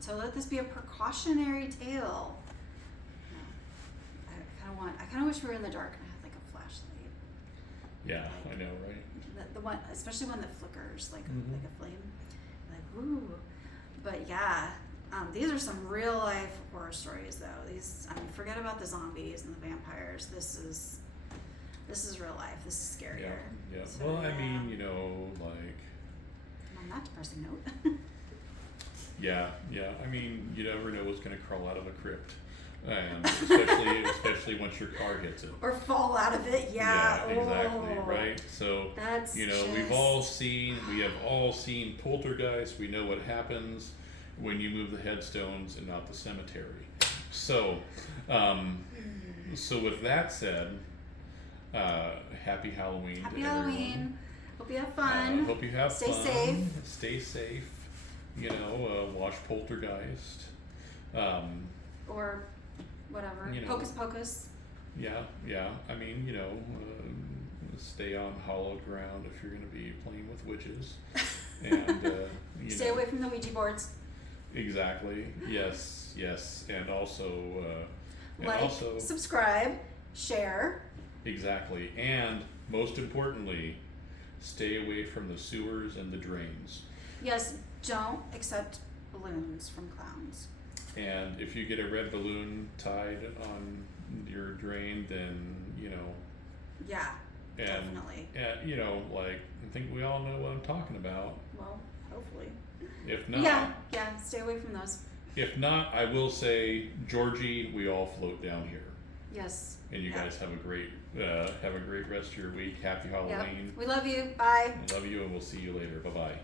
So let this be a precautionary tale. I kind of wish we were in the dark and I had like a flashlight. Yeah, like, I know, right? The one, especially one that flickers like a flame. Like woo. But yeah, these are some real life horror stories though. Forget about the zombies and the vampires. This is real life. This is scarier. Yeah. So, well, I mean, like. On that depressing note. Yeah. I mean, you never know what's going to crawl out of a crypt, and especially once your car hits it. Or fall out of it. Yeah. Exactly. Right. So that's we have all seen poltergeists. We know what happens when you move the headstones and not the cemetery. So, so with that said, happy Halloween. Happy Halloween. Hope you have fun. Hope you have fun. Stay safe. Watch Poltergeist. Or whatever. Hocus Pocus. Yeah. I mean, stay on hallowed ground if you're going to be playing with witches. And, stay away from the Ouija boards. Exactly. Yes. And also, subscribe, share. Exactly. And most importantly, stay away from the sewers and the drains. Yes, don't accept balloons from clowns. And if you get a red balloon tied on your drain, then, Yeah, definitely. And, I think we all know what I'm talking about. Well, hopefully. If not. Yeah, stay away from those. If not, I will say, Georgie, we all float down here. Yes. And you guys have a great rest of your week. Happy Halloween. Yep. We love you. Bye. I love you, and we'll see you later. Bye-bye.